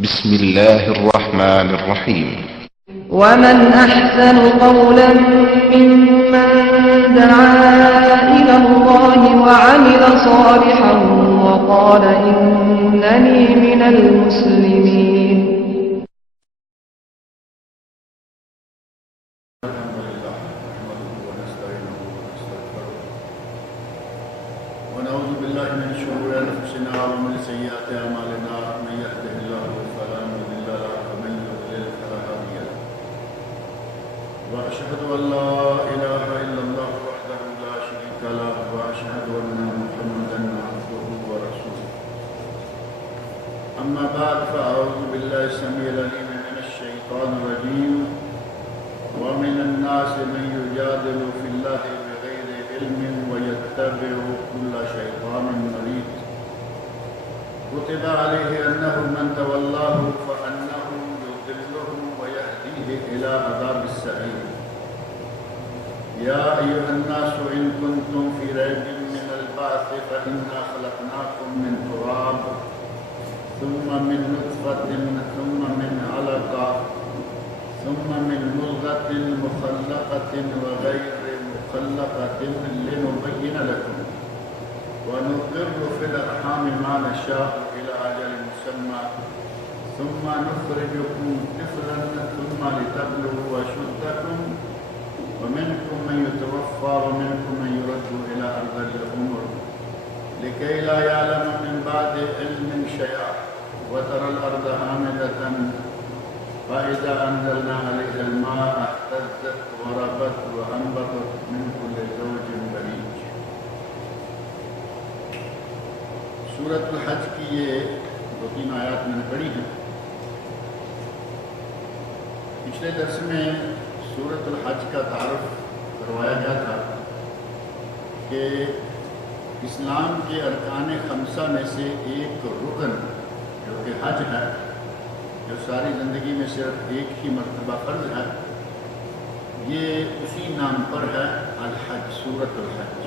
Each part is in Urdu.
بسم الله الرحمن الرحيم. ومن أحسن قولا ممن دعا إلى الله وعمل صالحا وقال إنني من المسلمين. ونعوذ بالله من شرور أنفسنا ومن سيئات أعمالنا من يهده الله فلا مضل له ومن يضلل فلا هادي له وأشهد أن لا إله إلا الله وحده لا شريك له وأشهد أن محمدا عبده ورسوله أما بعد فأعوذ بالله السميع العليم من الشيطان الرجيم ومن الناس من يجادل في الله بغير علم ويتبع كل شيطان مريد كتب عليه أنه من تولاه فأنه يضله ويهديه إلى عذاب السعير. يا أيها الناس إن كنتم في ريب من البعث فإنا خلقناكم من تراب ثم من نطفة ثم من علقة ثم من مضغة مخلقة وغير مخلقة لنبين لكم ونقر في الأرحام ما نشاء إلى أجل مسمى ثم نخرجكم طفلا ثم لتبلغوا أشدكم ومنكم من يتوفى ومنكم من يرد إلى أرذل الأمور لكي لا يعلم من بعد علم شيئا وترى الأرض هامدة فإذا أنزلنا عليها الماء اهتزت وربت وأنبتت من كل زوج بهيج. سورۃ الحج کی یہ 2-3 آیات میں نے پڑھی ہیں. پچھلے درس میں سورۃ الحج کا تعارف کروایا گیا تھا کہ اسلام کے ارکان خمسہ میں سے ایک رکن جو کہ حج ہے، جو ساری زندگی میں صرف ایک ہی مرتبہ فرض ہے، یہ اسی نام پر ہے الحج، سورۃ الحج.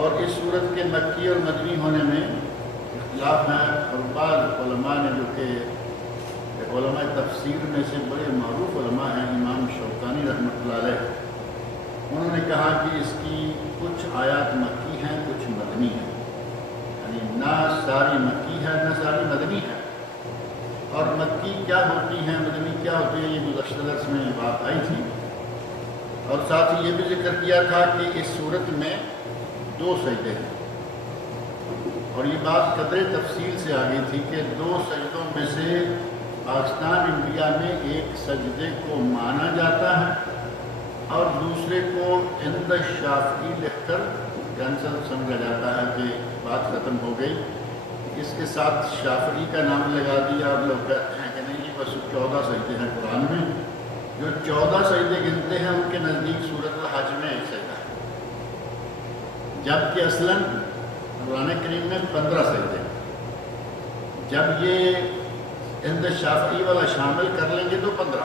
اور اس سورت کے مکی اور مدنی ہونے میں اختلاف ہے، اور بعض علماء نے جو کہ علماء تفسیر میں سے بڑے معروف علماء ہیں، امام شوکانی رحمۃ اللہ علیہ، انہوں نے کہا کہ اس کی کچھ آیات مکی ہیں کچھ مدنی ہیں، یعنی نہ ساری مکی ہے نہ ساری مدنی ہے. اور مکی کیا ہوتی ہیں مدنی کیا ہوتی ہے یہ گزشتہ درس میں یہ بات آئی تھی. اور ساتھ ہی یہ بھی ذکر کیا تھا کہ اس صورت میں 2 سجدے ہیں، اور یہ بات قدر تفصیل سے آ گئی تھی کہ 2 سجدوں میں سے پاکستان انڈیا میں ایک سجدے کو مانا جاتا ہے اور دوسرے کو عند شافعی لکھ کر کینسل سمجھا جاتا ہے کہ بات ختم ہو گئی. اس کے ساتھ شافعی کا نام لگا دیا. اب لوگ کہتے ہیں کہ نہیں بس 14 سجدے ہیں قرآن میں، جو 14 سجدے گنتے ہیں ان کے نزدیک سورۃ الحج میں ایک سجدہ ہے، جبکہ اصلاً قرآن کریم میں 15 سجدے ہیں. جب یہ عند شافعی والا شامل کر لیں گے تو 15،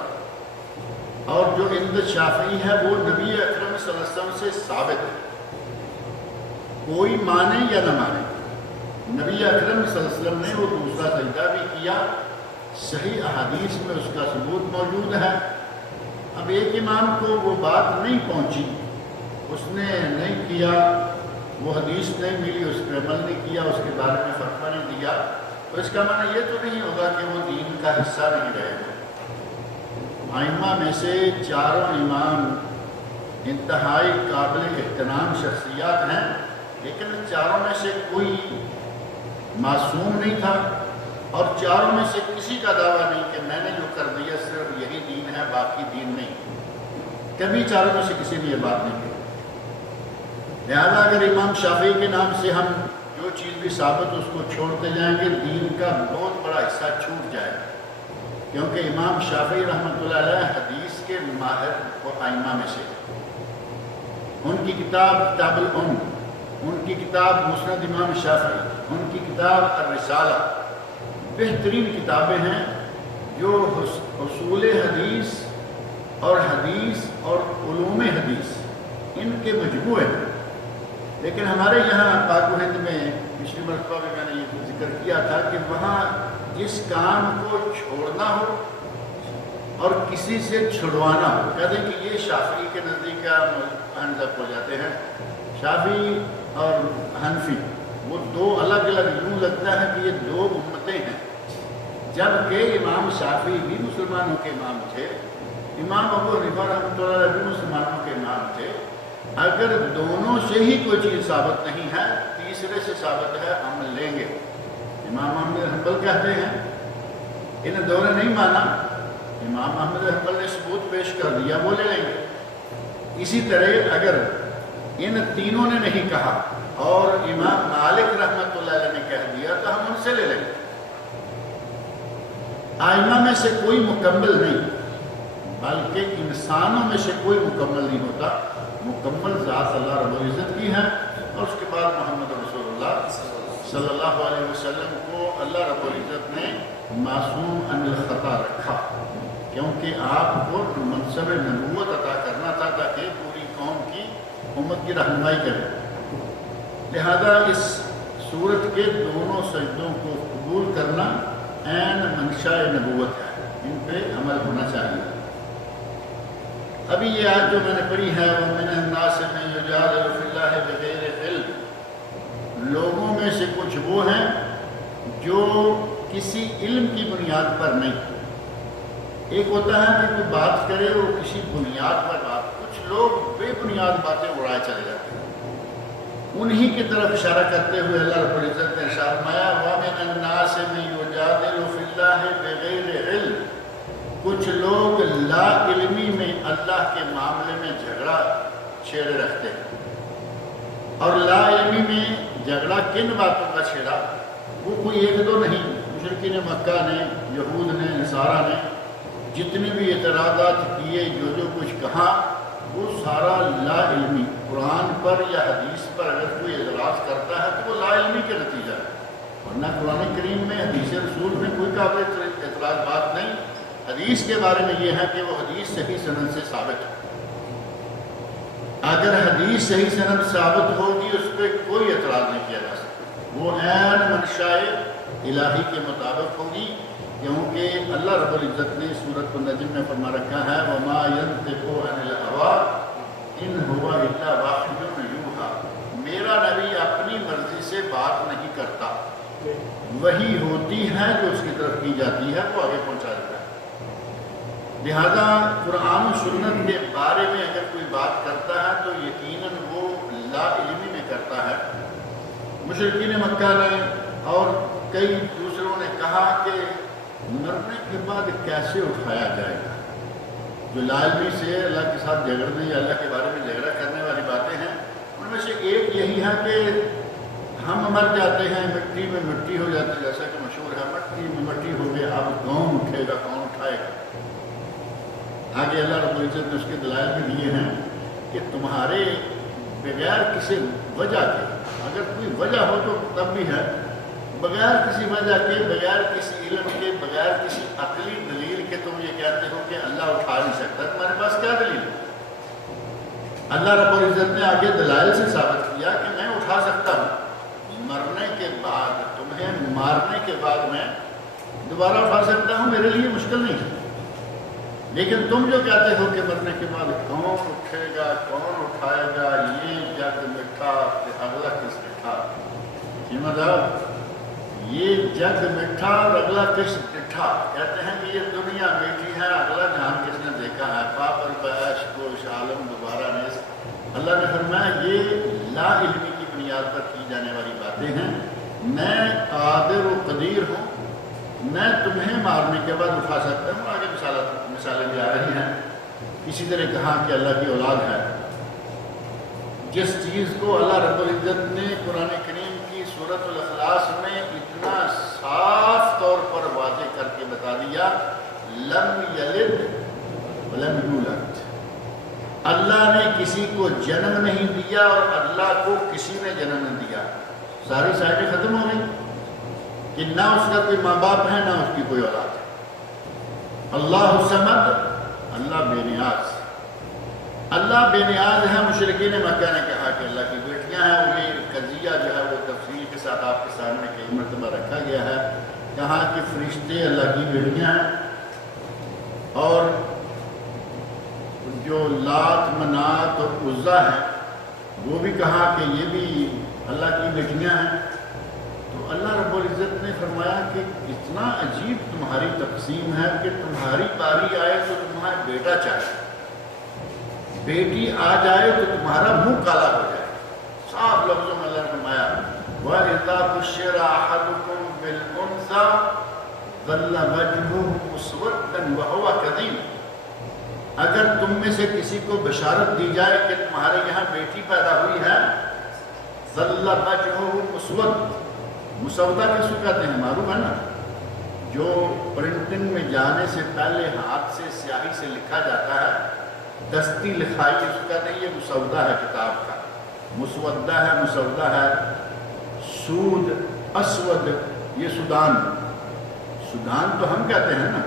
اور جو عند شافعی ہے وہ نبی اکرم صلی اللہ علیہ وسلم سے ثابت ہے، کوئی مانے یا نہ مانے. نبی اکرم صلی اللہ علیہ وسلم نے وہ دوسرا سجدہ بھی کیا، صحیح احادیث میں اس کا ثبوت موجود ہے. اب ایک امام کو وہ بات نہیں پہنچی، اس نے نہیں کیا، وہ حدیث نہیں ملی، اس پہ عمل نہیں کیا، اس کے بارے میں فتویٰ نہیں دیا، تو اس کا معنی یہ تو نہیں ہوگا کہ وہ دین کا حصہ نہیں رہے گا. ائمہ میں سے 4 امام انتہائی قابل احترام شخصیات ہیں، لیکن 4 میں سے کوئی معصوم نہیں تھا، اور 4 میں سے کسی کا دعویٰ نہیں کہ میں نے جو کر دیا صرف یہی دین ہے باقی دین نہیں. کبھی 4 میں سے کسی نے یہ بات نہیں کی. لہذا اگر امام شافعی کے نام سے ہم جو چیز بھی ثابت اس کو چھوڑتے جائیں گے دین کا بہت بڑا حصہ چھوٹ جائے گا، کیونکہ امام شافعی رحمۃ اللہ علیہ حدیث کے ماہر و ائمہ میں سے. ان کی کتاب کتاب الام، ان کی کتاب مسند امام شافعی، ان کی کتاب الرسالہ بہترین کتابیں ہیں جو اصول حدیث اور علوم حدیث ان کے مجموعے ہیں. لیکن ہمارے یہاں پاک و ہند میں پچھلی مرتبہ بھی میں نے یہ ذکر کیا تھا کہ وہاں جس کام کو چھوڑنا ہو اور کسی سے چھڑوانا ہو. کہتے ہیں کہ یہ شافعی کے نزدیک حنظب ہو جاتے ہیں. شافعی اور حنفی وہ دو الگ الگ، یوں لگتا ہے کہ یہ دو امتیں ہیں، جبکہ امام شافعی بھی مسلمانوں کے امام تھے، امام ابو حنیفہ رحمۃ اللہ علیہ بھی مسلمانوں کے امام تھے. اگر دونوں سے ہی کوئی چیز ثابت نہیں ہے، تیسرے سے ثابت ہے، ہم لیں گے. امام احمد حنبل کہتے ہیں انہیں دونوں نہیں مانا، امام احمد حنبل نے ثبوت پیش کر دیا، وہ لے لیں گے. اسی طرح اگر ان تینوں نے نہیں کہا اور امام مالک رحمۃ اللہ علیہ نے کہہ دیا تو ہم ان سے لے لیں گے. آئمہ میں سے کوئی مکمل نہیں، بلکہ انسانوں میں سے کوئی مکمل نہیں ہوتا. مکمل ذات اللہ رب العزت کی ہے، اور اس کے بعد محمد رسول اللہ صلی اللہ علیہ وسلم کو اللہ رب العزت نے معصوم عن الخطا رکھا، کیونکہ آپ کو منصب نبوت عطا کرنا تھا تاکہ پوری قوم کی امت کی رہنمائی کرے. لہذا اس صورت کے دونوں سجدوں کو قبول کرنا عین منشاء نبوت ہے، ان پہ عمل ہونا چاہیے. ابھی یہ آیت جو میں نے پڑھی ہے وَمِنَ النَّاسِ مَن يُجَادِلُ فِي اللَّهِ بِغَيْرِ عِلْمٍ، لوگوں میں سے کچھ وہ ہیں جو کسی علم کی بنیاد پر نہیں. ایک ہوتا ہے کہ کوئی بات کرے اور کسی بنیاد پر بات، کچھ لوگ بے بنیاد باتیں اڑائے چلے جاتے ہیں. انہی کی طرف اشارہ کرتے ہوئے اللہ رب العزت نے ارشاد فرمایا وَمِنَ النَّاسِ مَن يُجَادِلُ فِي اللَّهِ بِغَيْرِ عِلْمٍ، کچھ لوگ لا علمی میں اللہ کے معاملے میں جھگڑا چھیڑے رکھتے ہیں. اور لا علمی میں جھگڑا کن باتوں کا چھیڑا؟ وہ کوئی ایک دو نہیں، مشرکین مکہ نے، یہود نے، نصارہ نے جتنے بھی اعتراضات کیے، جو کچھ کہا، وہ سارا لا علمی. قرآن پر یا حدیث پر اگر کوئی اعتراض کرتا ہے تو وہ لا علمی کے نتیجہ ہے، ورنہ قرآن کریم میں حدیث رسول میں کوئی قابل اعتراض بات نہیں. حدیث کے بارے میں یہ ہے کہ وہ حدیث صحیح سند سے ثابت ہے. اگر حدیث صحیح سند ثابت ہوگی اس پہ کوئی اعتراض نہیں کیا جا سکتا، وہ عین منشاء الہی کے مطابق ہوگی، کیونکہ اللہ رب العزت نے سورۃ النجم میں فرما رکھا ہے وَمَا يَنطِقُ عَنِ الْهَوَىٰ إِنْ هُوَ إِلَّا وَحْيٌ يُوحَىٰ، میرا نبی اپنی مرضی سے بات نہیں کرتا، وہی ہوتی ہے جو اس کی طرف کی جاتی ہے وہ آگے پہنچا دیتا ہے. لہذا قرآن و سنت کے بارے میں اگر کوئی بات کرتا ہے تو یقیناً وہ لا علمی میں کرتا ہے. مشرکین مکہ نے اور کئی دوسروں نے کہا کہ مرنے کے بعد کیسے اٹھایا جائے گا. جو لا علمی سے اللہ کے ساتھ جھگڑنے یا اللہ کے بارے میں جھگڑا کرنے والی باتیں ہیں، ان میں سے ایک یہی ہے کہ ہم مر جاتے ہیں، مٹی میں مٹی ہو جاتی ہے، جیسا کہ مشہور ہے مٹی میں مٹی ہو گیا، اب کون اٹھے گا، کون اٹھائے گا. آگے اللہ رب العزت نے اس کے دلائل بھی دیے ہیں کہ تمہارے بغیر کسی وجہ کے، اگر کوئی وجہ ہو تو تب بھی ہے، بغیر کسی وجہ کے، بغیر کسی علم کے، بغیر کسی عقلی دلیل کے تم یہ کہتے ہو کہ اللہ اٹھا نہیں سکتا، تمہارے پاس کیا دلیل ہے؟ اللہ رب العزت نے آگے دلائل سے ثابت کیا کہ میں اٹھا سکتا ہوں، مرنے کے بعد، تمہیں مارنے کے بعد میں دوبارہ اٹھا سکتا ہوں، میرے لیے مشکل نہیں ہے. لیکن تم جو کہتے ہو کہ مرنے کے بعد کون اٹھے گا، کون اٹھائے گا، یہ جگ مٹھا اگلا کس مٹھا، یہ مطلب یہ جگ مٹھا اور اگلا کس مٹھا، کہتے ہیں کہ یہ دنیا میٹھی ہے، اگلا جہان کس نے دیکھا ہے، پاپ البیش کوش عالم دوبارہ نیز. اللہ نے فرمایا یہ لا علمی کی بنیاد پر کی جانے والی باتیں ہیں. میں قادر و قدیر ہوں، میں تمہیں مارنے کے بعد اٹھا سکتا ہوں. آگے مثالیں بھی آ رہی ہیں. اسی طرح کہا کہ اللہ کی اولاد ہے. جس چیز کو اللہ رب العزت نے قرآن کریم کی سورۃ الاخلاص میں اتنا صاف طور پر واضح کر کے بتا دیا، لم یلد ولم یولد، اللہ نے کسی کو جنم نہیں دیا اور اللہ کو کسی نے جنم نہیں دیا. ساری سائٹیں ختم ہو گئی کہ نہ اس کا کوئی ماں باپ ہے، نہ اس کی کوئی اولاد ہے. اللہ الصمد، اللہ بے نیاز، اللہ بے نیاز ہے. مشرکین مکہ نے کہا کہ اللہ کی بیٹیاں ہیں. یہ قضیہ جو ہے وہ تفصیل کے ساتھ آپ کے سامنے کئی مرتبہ رکھا گیا ہے. کہا کہ فرشتے اللہ کی بیٹیاں ہیں، اور جو لات منات اور عزا ہیں وہ بھی کہا کہ یہ بھی اللہ کی بیٹیاں ہیں۔ تو اللہ رب العزت نے فرمایا کہ اتنا عجیب تمہاری تقسیم ہے کہ تمہاری باری آئے تو تمہارا بیٹا چاہے، بیٹی آ جائے تو تمہارا منہ کالا ہو جائے۔ صاف لفظوں میں اللہ نے فرمایا وَإِذَا بُشِّرَ أَحَدُكُم بِالْأُنثَىٰ ظَلَّ وَجْهُهُ مُسْوَدًّا وَهُوَ كَظِيمٌ، اگر تم میں سے کسی کو بشارت دی جائے کہ تمہارے یہاں بیٹی پیدا ہوئی ہے، ظَلَّ وَجْهُهُ مُسْوَدًّا، مسودہ کس کو کہتے ہیں معروف ہے نا، جو پرنٹنگ میں جانے سے پہلے ہاتھ سے سیاہی سے لکھا جاتا ہے، دستی لکھائی اس کو کہتے ہیں، یہ مسودہ ہے کتاب کا، مسودہ ہے، مسودہ ہے۔ سود، اسود، یہ سودان، سودان تو ہم کہتے ہیں نا،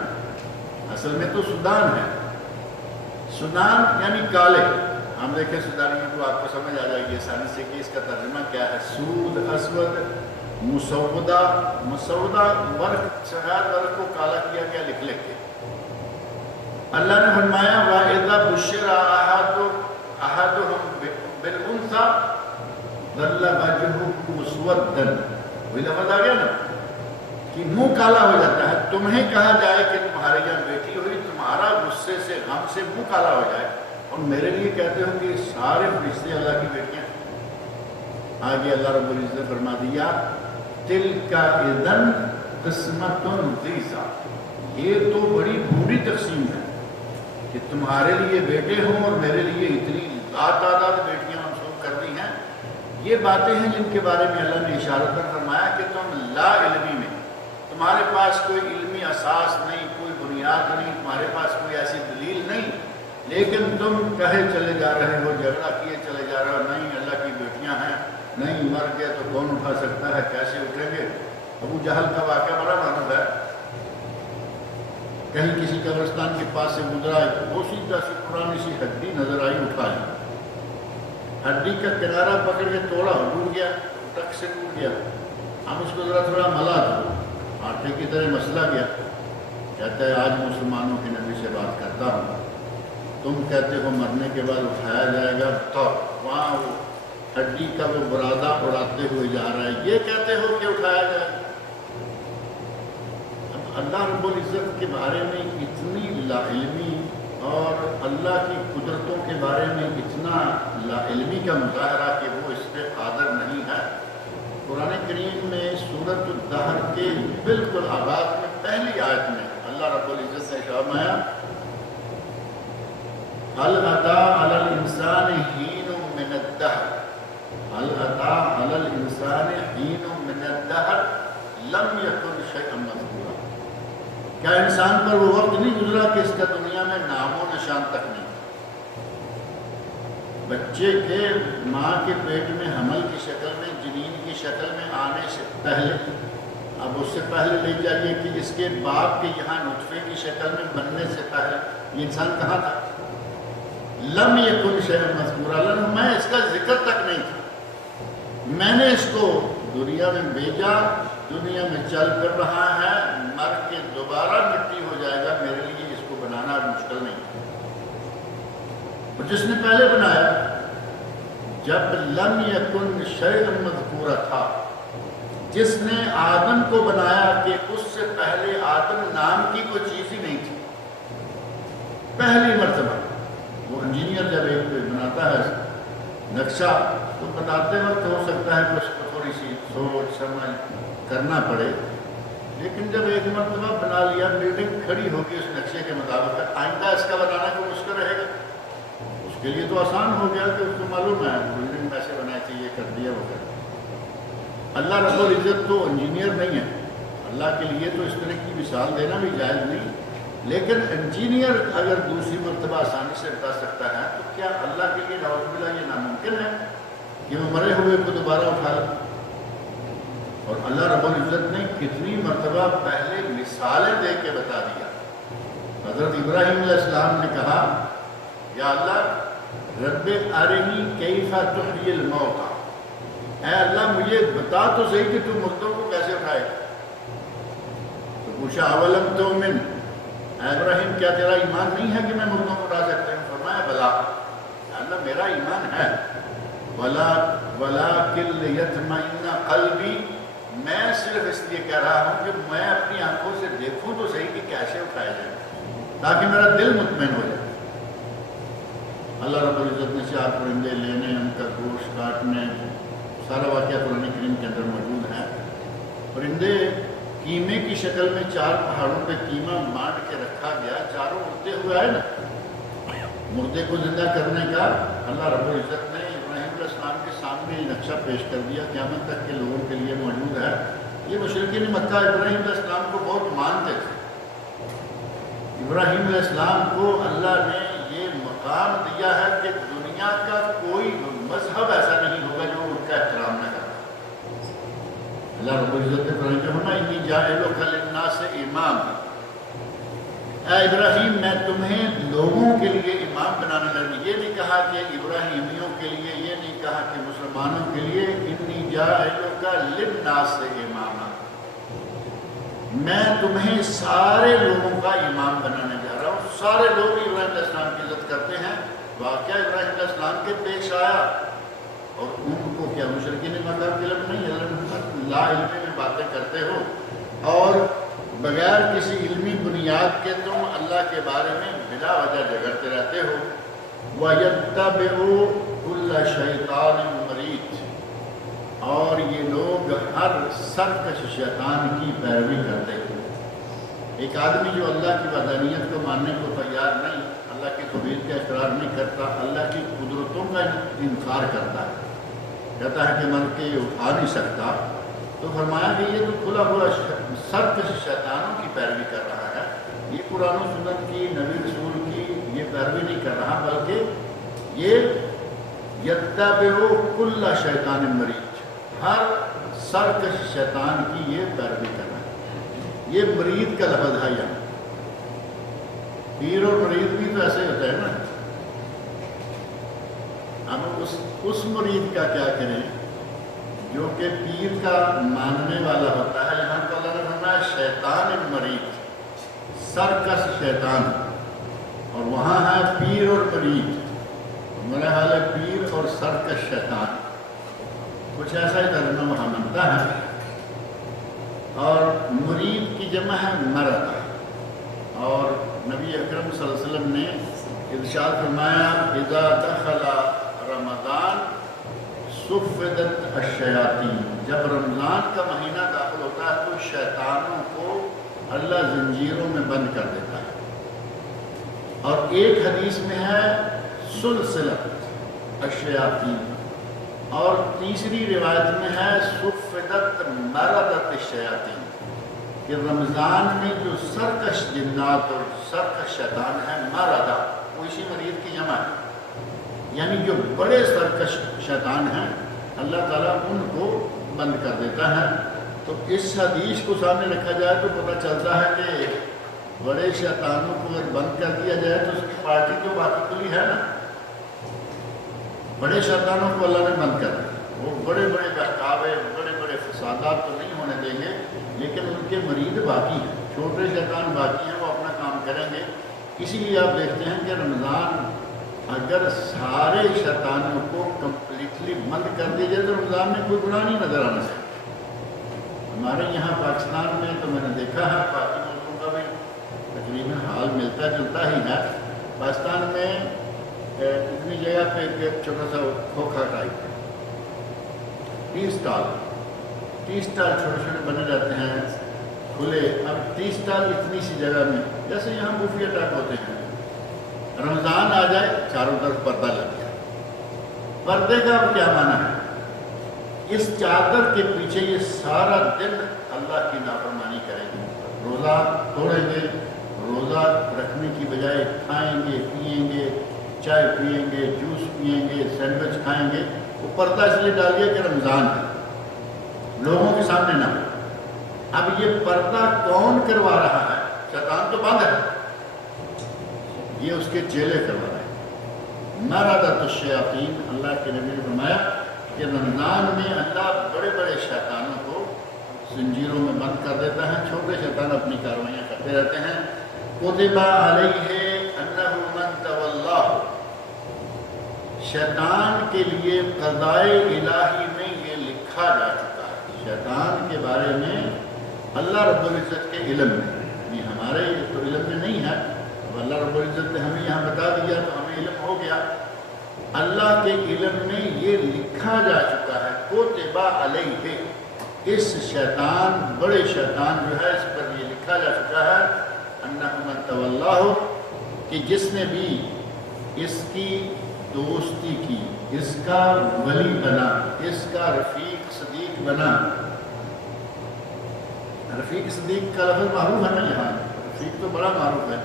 اصل میں تو سودان ہے، سودان یعنی کالے۔ ہم دیکھیں سودانیوں کو آپ کو سمجھ آ جائے گی آسانی سے کہ اس کا ترجمہ کیا ہے۔ سود، اسود، مسودہ، مسودہ ورق، سفید ورق کو کالا کیا گیا لکھ لکھ کے۔ اللہ نے فرمایا وَإِذَا بُشِّرَ أَحَدُهُم بِالْأُنثَىٰ ظَلَّ وَجْهُهُ مُسْوَدًّا، وہی لفظ آ گیا نا کہ منہ کالا ہو جاتا ہے۔ تمہیں کہا جائے کہ تمہارے یہاں بیٹی ہوئی، تمہارا غصے سے غم سے منہ کالا ہو جائے، اور میرے لیے کہتے ہو کہ سارے فرشتے اللہ کی بیٹیاں۔ آگے اللہ رب العزت فرما دیا تِلْكَ إِذًا قِسْمَةٌ ضِیزَىٰ، یہ تو بڑی بری تقسیم ہے کہ تمہارے لیے بیٹے ہوں اور میرے لیے اتنی تعداد بیٹیاں منسوخ کر دی ہیں۔ یہ باتیں ہیں جن کے بارے میں اللہ نے اشارت پر فرمایا کہ تم لا علمی میں، تمہارے پاس کوئی علمی اساس نہیں، کوئی بنیاد نہیں، تمہارے پاس کوئی ایسی دلیل نہیں، لیکن تم کہے چلے جا رہے ہو، جھگڑا کیے چلے جا رہے ہو، نہیں اللہ کی بیٹیاں ہیں، نہیں مر گئے تو کون اٹھا سکتا ہے، کیسے اٹھیں گے۔ ابو جہل کا واقعہ بڑا معروف ہے، کہیں کسی قبرستان کے پاس سے گزرا، وہ سیدھا سی پرانی سی ہڈی نظر آئی، اٹھائی، ہڈی کا کنارہ پکڑ کے توڑا، ٹوٹ گیا، ٹک سے ٹوٹ گیا۔ ہم اس کو ذرا تھوڑا ملا دو، آٹے کی طرح مسئلہ گیا، کہتا ہے آج مسلمانوں کے نبی سے بات کرتا ہوں، تم کہتے ہو مرنے کے بعد اٹھایا جائے گا، تو وہاں وہ ہڈی کا وہ برادہ اڑاتے ہوئے جا رہا ہے، یہ کہتے ہو کہ اٹھایا جائے گا۔ اب اللہ رب العزت کے بارے میں اتنی لا علمی اور اللہ کی قدرتوں کے بارے میں اتنا لا علمی کا مظاہرہ کہ وہ اس پہ قادر نہیں ہے۔ قرآن کریم میں سورۃ الدہر کے بالکل آغاز میں پہلی آیت میں اللہ رب العزت نے فرمایا هل أتى على الإنسان حين من الدهر هل أتى على الإنسان حين من الدهر لم يكن شيئا مذكورا، کیا انسان پر وہ وقت نہیں گزرا کہ اس کا دنیا میں نام و نشان تک نہیں؟ بچے کے ماں کے پیٹ میں حمل کی شکل میں، جنین کی شکل میں آنے سے پہلے، اب اس سے پہلے لے جائیے کہ اس کے باپ کے یہاں نطفے کی شکل میں بننے سے پہلے یہ انسان کہاں تھا؟ لم یکن شیئا مذکورا، میں اس کا ذکر تک نہیں تھا، میں نے اس کو دنیا میں بھیجا، دنیا میں چل کر رہا ہے، مر کے دوبارہ مٹی ہو جائے گا، میرے لیے اس کو بنانا مشکل نہیں۔ اور جس نے پہلے بنایا، جب لم یکن شیئا مذکورا تھا، جس نے آدم کو بنایا کہ اس سے پہلے آدم نام کی کوئی چیز ہی نہیں تھی، پہلی مرتبہ۔ وہ انجینئر جب ایک بناتا ہے نقشہ تو بناتے وقت ہو سکتا ہے کچھ تھوڑی سی سوچ سمجھ کرنا پڑے، لیکن جب ایک مرتبہ بنا لیا، بلڈنگ کھڑی ہوگی اس نقشے کے مطابق، آئندہ اس کا بنانا کوئی مشکل رہے گا؟ اس کے لیے تو آسان ہو گیا کہ اس کو معلوم ہے بلڈنگ ایسے بنائی تھی، یہ کر دیا، وہ کر دیا۔ اللہ رب العزت تو انجینئر نہیں ہے، اللہ کے لیے تو اس طرح کی مثال دینا بھی جائز نہیں، لیکن انجینئر اگر دوسری مرتبہ آسانی سے بتا سکتا ہے تو کیا اللہ کے لیے نعوذ باللہ یہ ناممکن ہے کہ وہ مرے ہوئے کو دوبارہ اٹھا لے؟ اور اللہ رب العزت نے کتنی مرتبہ پہلے مثالیں دے کے بتا دیا۔ حضرت ابراہیم علیہ السلام نے کہا یا اللہ رب ارنی کیف تحیی الموتى، اے اللہ مجھے بتا تو صحیح کہ تو مردوں کو کیسے اٹھائے گا۔ پوچھا اولم تؤمن، ابراہیم کیا تیرا ایمان نہیں ہے کہ میں مردوں کو اٹھا سکتا ہوں؟ فرمایا بلا، اللہ میرا ایمان ہے، وَلَٰكِن لِيَطْمَئِنَّ قَلْبِي، میں صرف اس لیے کہہ رہا ہوں کہ میں اپنی آنکھوں سے دیکھوں تو صحیح کہ کیسے اٹھایا جائے، تاکہ میرا دل مطمئن ہو جائے۔ اللہ رب العزت نے 4 پرندے لینے، ان کا گوشت کاٹنے، سارا واقعہ قرآن کریم کے اندر موجود ہے۔ پرندے قیمے کی شکل میں 4 پہاڑوں پہ قیمہ مانڈ کے رکھا گیا، چاروں اڑتے ہوئے آئے نا، مردے کو زندہ کرنے کا اللہ رب العزت نے ابراہیم علیہ السلام کے سامنے یہ نقشہ پیش کر دیا، قیامت تک کے لوگوں کے لیے موجود ہے۔ یہ مشرکین مکہ ابراہیم علیہ السلام کو بہت مانتے تھے۔ ابراہیم علیہ السلام کو اللہ نے یہ مقام دیا ہے کہ دنیا کا کوئی مذہب ایسا نہیں ہوگا جو ان کا احترام نہ کرتا۔ اللہ رب العزت نے قرآن میں فرمایا انی جاعلک للناس اماما، اے ابراہیم میں تمہیں لوگوں کے لیے امام بنانے لگا۔ یہ نہیں کہا کہ ابراہیمیوں کے لیے، یہ نہیں کہا کہ مسلمانوں کے لیے، انی جاعلک للناس اماما، میں تمہیں سارے لوگوں کا امام بنانے جا رہا ہوں۔ سارے لوگ ابراہیم علیہ السلام کی عزت کرتے ہیں۔ واقعہ ابراہیم علیہ السلام کے پیش آیا اور ان کو کیا مشرکین مکہ کے علم نہیں، لا علمی میں باتیں کرتے ہو اور بغیر کسی علمی بنیاد کے تم اللہ کے بارے میں بلا وجہ جھگڑتے رہتے ہو۔ وَيَتَّبِعُوا كُلَّ شَيْطَانٍ مَرِيدٍ، اور یہ لوگ ہر سرکش شیطان کی پیروی کرتے ہیں۔ ایک آدمی جو اللہ کی وحدانیت کو ماننے کو تیار نہیں، اللہ کی توحید کا اقرار نہیں کرتا، اللہ کی قدرتوں کا انکار کرتا ہے، کہتا ہے کہ من کے اٹھا نہیں سکتا، تو فرمایا کہ یہ تو کھلا ہوا سرکش شیطانوں کی پیروی کر رہا ہے۔ یہ قرآن و سنت کی، نبی رسول کی یہ پیروی نہیں کر رہا، بلکہ یہ یتبع کل شیطان مرید، ہر سرکش شیطان کی یہ پیروی کر رہا ہے۔ یہ مرید کا لفظ ہے یہاں، پیر اور مرید بھی تو ایسے ہوتا ہے نا۔ ہم اس مرید کا کیا کریں جو کہ پیر کا ماننے والا ہوتا ہے۔ یہاں تو اللہ نے فرمایا شیطان مرید، سرکش شیطان، اور وہاں ہے پیر اور مرید۔ میرا حال ہے پیر اور سرکش شیطان، کچھ ایسا ہی ترجمہ وہاں بنتا ہے۔ اور مرید کی جمع ہے مرد، اور نبی اکرم صلی اللہ علیہ وسلم نے ارشاد فرمایا اذا دخل رمضان صفدت الشیاطین، جب رمضان کا مہینہ داخل ہوتا ہے تو شیطانوں کو اللہ زنجیروں میں بند کر دیتا ہے۔ اور ایک حدیث میں ہے سلسلۃ الشیاطین، اور تیسری روایت میں ہے صفدت مردت الشیاطین، کہ رمضان میں جو سرکش جنات اور سرکش شیطان ہے مردہ، وہ اسی مرید کی جمع ہے، یعنی جو بڑے سرکش شیطان ہیں اللہ تعالیٰ ان کو بند کر دیتا ہے۔ تو اس حدیث کو سامنے رکھا جائے تو پتہ چلتا ہے کہ بڑے شیطانوں کو اگر بند کر دیا جائے تو اس کی پارٹی تو باقی کھلی ہے نا۔ بڑے شیطانوں کو اللہ نے بند کر دیا، وہ بڑے بڑے بہکاوے، بڑے بڑے فسادات تو نہیں ہونے دیں گے، لیکن ان کے مرید باقی ہیں، چھوٹے شیطان باقی ہیں، وہ اپنا کام کریں گے۔ اسی لیے آپ دیکھتے ہیں کہ رمضان اگر سارے شیطانوں کو کمپلیٹلی بند کر دیا جائے تو رمضان میں کوئی گناہ نہیں نظر آنا چاہیے۔ ہمارے یہاں پاکستان میں تو میں نے دیکھا ہے، باقی ملکوں کا بھی تقریباً حال ملتا جلتا ہی ہے۔ پاکستان میں اتنی جگہ پہ ایک چھوٹا سا کھوکھا ٹائپ ٹی اسٹال چھوٹے چھوٹے بنے رہتے ہیں کھلے۔ اب ٹی اسٹال اتنی سی جگہ میں، جیسے یہاں بوفے ٹائپ ہوتے ہیں، رمضان آ جائے چاروں طرف پردہ لگ جائے۔ پردے کا اب کیا معنی ہے؟ اس چادر کے پیچھے یہ سارا دن اللہ کی نافرمانی کریں گے، روزہ توڑیں گے، روزہ رکھنے کی بجائے کھائیں گے، پئیں گے، چائے پئیں گے، جوس پئیں گے، سینڈوچ کھائیں گے۔ وہ پردہ اس لیے ڈال دیا کہ رمضان ہے، لوگوں کے سامنے نہ۔ اب یہ پردہ کون کروا رہا ہے؟ شیطان تو بند ہے، یہ اس کے چیلے کروا رہے ہیں۔ مردۃ الشیاطین، اللہ کے نبی نے فرمایا کہ رمضان میں اللہ بڑے بڑے شیطانوں کو زنجیروں میں بند کر دیتا ہے، چھوٹے شیطان اپنی کاروائیاں کرتے رہتے ہیں۔ کتب علیہ انہ من تولاہ، شیطان کے لیے قضائے الہی میں یہ لکھا جا چکا ہے۔ شیطان کے بارے میں اللہ رب العزت کے علم میں، یہ ہمارے تو علم میں نہیں ہے، اب اللہ رب العزت نے ہمیں یہاں بتا دیا تو ہمیں علم ہو گیا۔ اللہ کے علم میں یہ لکھا جا چکا ہے، کتب علیہ، اس شیطان، بڑے شیطان جو ہے، اس پر یہ لکھا جا چکا ہے، انہ من تولاہ، کہ جس نے بھی اس کی دوستی کی، اس کا ولی بنا، اس کا رفیق صدیق بنا۔ رفیق صدیق کا لفظ معروف ہے نا یہاں، رفیق تو بڑا معروف ہے،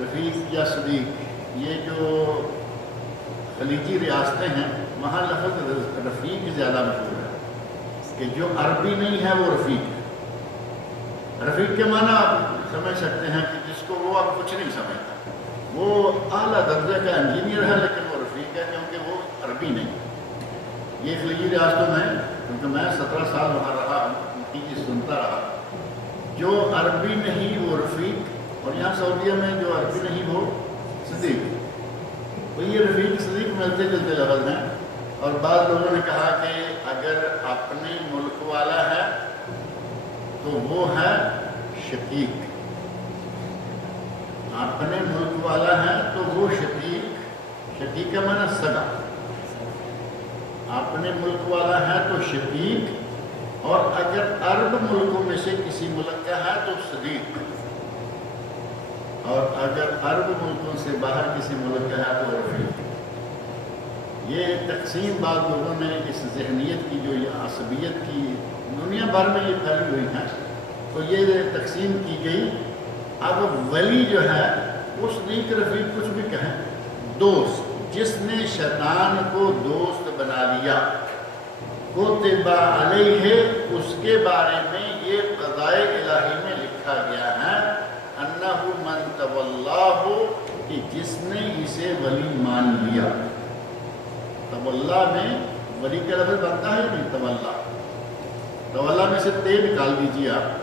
رفیق یا صدیق، یہ جو خلیجی ریاستیں ہیں وہاں لفظ رفیق زیادہ مشہور ہے، کہ جو عربی نہیں ہے وہ رفیق ہے۔ رفیق کے معنی آپ سمجھ سکتے ہیں کہ جس کو وہ اب کچھ نہیں سمجھتا، وہ اعلیٰ درجے کا انجینئر ہے لیکن وہ رفیق ہے کیونکہ وہ عربی نہیں۔ یہ خلیجی ریاستوں میں، کیونکہ میں 17 سال وہاں رہا، ان کی چیز سنتا رہا، جو عربی نہیں وہ رفیق، اور یہاں سعودیہ میں جو عربی نہیں وہ صدیق، تو یہ رفیق صدیق ملتے جلتے لفظ ہیں۔ اور بعض لوگوں نے کہا کہ اگر اپنے ملک والا ہے تو وہ ہے شقیق، اپنے ملک والا ہے تو وہ شقیق، شقیق کا معنی سگا، اپنے ملک والا ہے تو شقیق، اور اگر عرب ملکوں میں سے کسی ملک کا ہے تو صدیق، اور اگر عرب ملکوں سے باہر کسی ملک کا ہے تو رفیق۔ یہ تقسیم بعض لوگوں نے اس ذہنیت کی، جو یہ عصبیت کی دنیا بھر میں یہ پھیلی ہوئی ہے، تو یہ تقسیم کی گئی۔ اب ولی جو ہے وہ صدیق رفیق کچھ بھی کہیں، دوست، جس نے شیطان کو دوست بنا لیا، کتب علیہ، اس کے بارے میں یہ قضائے الہی میں لکھا گیا ہے، انہ من تولاہ، کہ جس نے اسے ولی مان لیا۔ تولا میں ولی کا لفظ بنتا ہے نہیں، تولا، تولا میں سے تے نکال دیجیے آپ،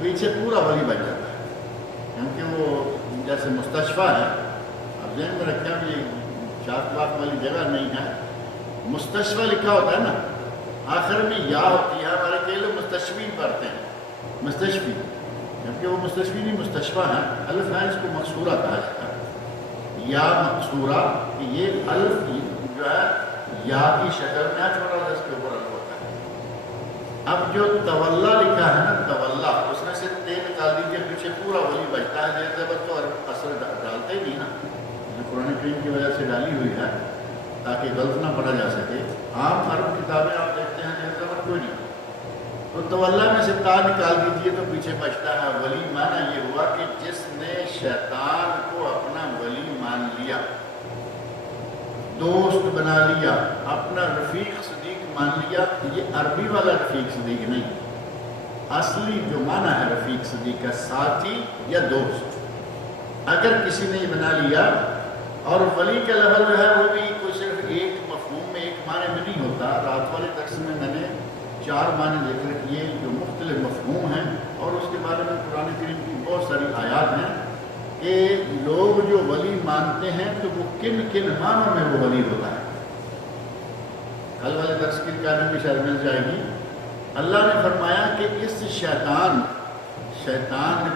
پیچھے پورا ولی بن جاتا ہے، کیونکہ وہ جیسے مستشفیٰ ہے، اب ذہن میں رکھیں کہ چاک باک والی جگہ نہیں ہے، مستشفیٰ لکھا ہوتا ہے نا، آخر میں یا ہوتی ہے، ہمارے کئی لوگ مستشفین پڑھتے ہیں، مستشفی، جبکہ وہ مستشفی نہیں مستشفیٰ ہے، الف ہے، اس کو مقصورہ کہا جاتا ہے، یا مقصورہ، کہ یہ الف جو ہے یا کی شکل میں ہے، چھوٹا سا اس کے اوپر الف ہوتا ہے۔ اب جو تولا لکھا ہے نا، تولا، اس میں سے تے نکال دیجیے، پیچھے پورا ولی بچتا ہے، زیر زبر تو اثر ڈالتے ہی نہیں نا، قرآن کریم کی وجہ سے ڈالی ہوئی ہے تاکہ غلط نہ پڑھا جا سکے۔ عام عرب کتابیں آپ دیکھتے ہیں زیر زبر کوئی نہیں، تو تولا میں سے تا نکال دیجیے تو پیچھے بچتا ہے ولی۔ معنی یہ ہوا کہ جس نے شیطان کو اپنا ولی مان لیا، دوست بنا لیا، اپنا رفیق صدیق مان لیا۔ یہ عربی والا رفیق صدیق نہیں، اصلی جو معنی ہے رفیق صدیق کا ساتھی یا دوست۔ اگر کسی نے یہ بنا لیا، اور ولی کا لفظ جو ہے وہ بھی کوئی صرف ایک مفہوم میں، ایک معنی میں نہیں ہوتا۔ رات والے درس میں میں نے 4 معنی ذکر کیے جو مختلف مفہوم ہیں، اور اس کے بارے میں قرآن کریم کی بہت ساری آیات ہیں کہ لوگ جو ولی مانتے ہیں تو وہ کن کن معنوں میں وہ ولی ہوتا ہے۔ کل والے درس کی ریکارڈنگ بھی شاید مل جائے گی۔ اللہ نے فرمایا کہ اس شیطان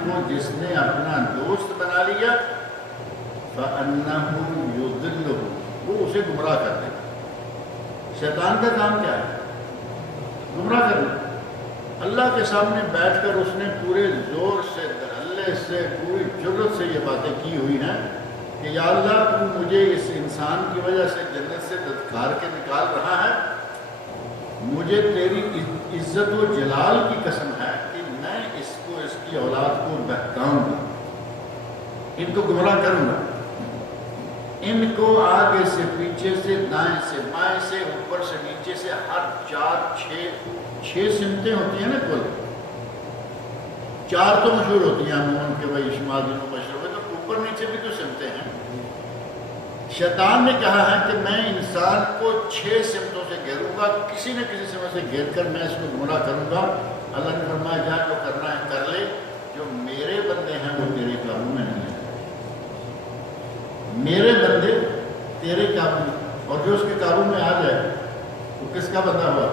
کو جس نے اپنا دوست بنا لیا، فَأَنَّهُ يُضِلُّهُ، وہ اسے گمراہ کر دے گا۔ شیطان کا کام کیا ہے؟ گمراہ کرنا۔ اللہ کے سامنے بیٹھ کر اس نے پورے زور سے، دھڑلے سے، پوری جرت سے یہ باتیں کی ہوئی ہیں کہ یا اللہ، تو مجھے اس انسان کی وجہ سے جنت سے دھتکار کے نکال رہا ہے، مجھے تیری عزت و جلال کی قسم ہے کہ میں اس کو، اس کی اولاد کو بہکاؤں گا، ان کو گمراہ کروں گا، ان کو آگے سے، پیچھے سے، دائیں سے، بائیں سے، اوپر سے، نیچے سے، ہر 4 6 سمتیں ہوتی ہیں نا، کل 4 تو مشہور ہوتی ہیں عموماً کہ بھائی شمال جنوب مشرق میں، تو اوپر نیچے بھی تو سمتیں ہیں، شیطان نے کہا ہے کہ میں انسان کو 6 سمتوں سے گھیروں گا، کسی نہ کسی سمت سے گھیر کر میں اس کو گمراہ کروں گا۔ اللہ نے فرمایا جا جو کرنا ہے کر لے، جو میرے بندے ہیں وہ تیرے قابو میں نہیں ہیں، میرے بندے تیرے قابو میں، اور جو اس کے قابو میں آ جائے وہ کس کا بندہ ہوا؟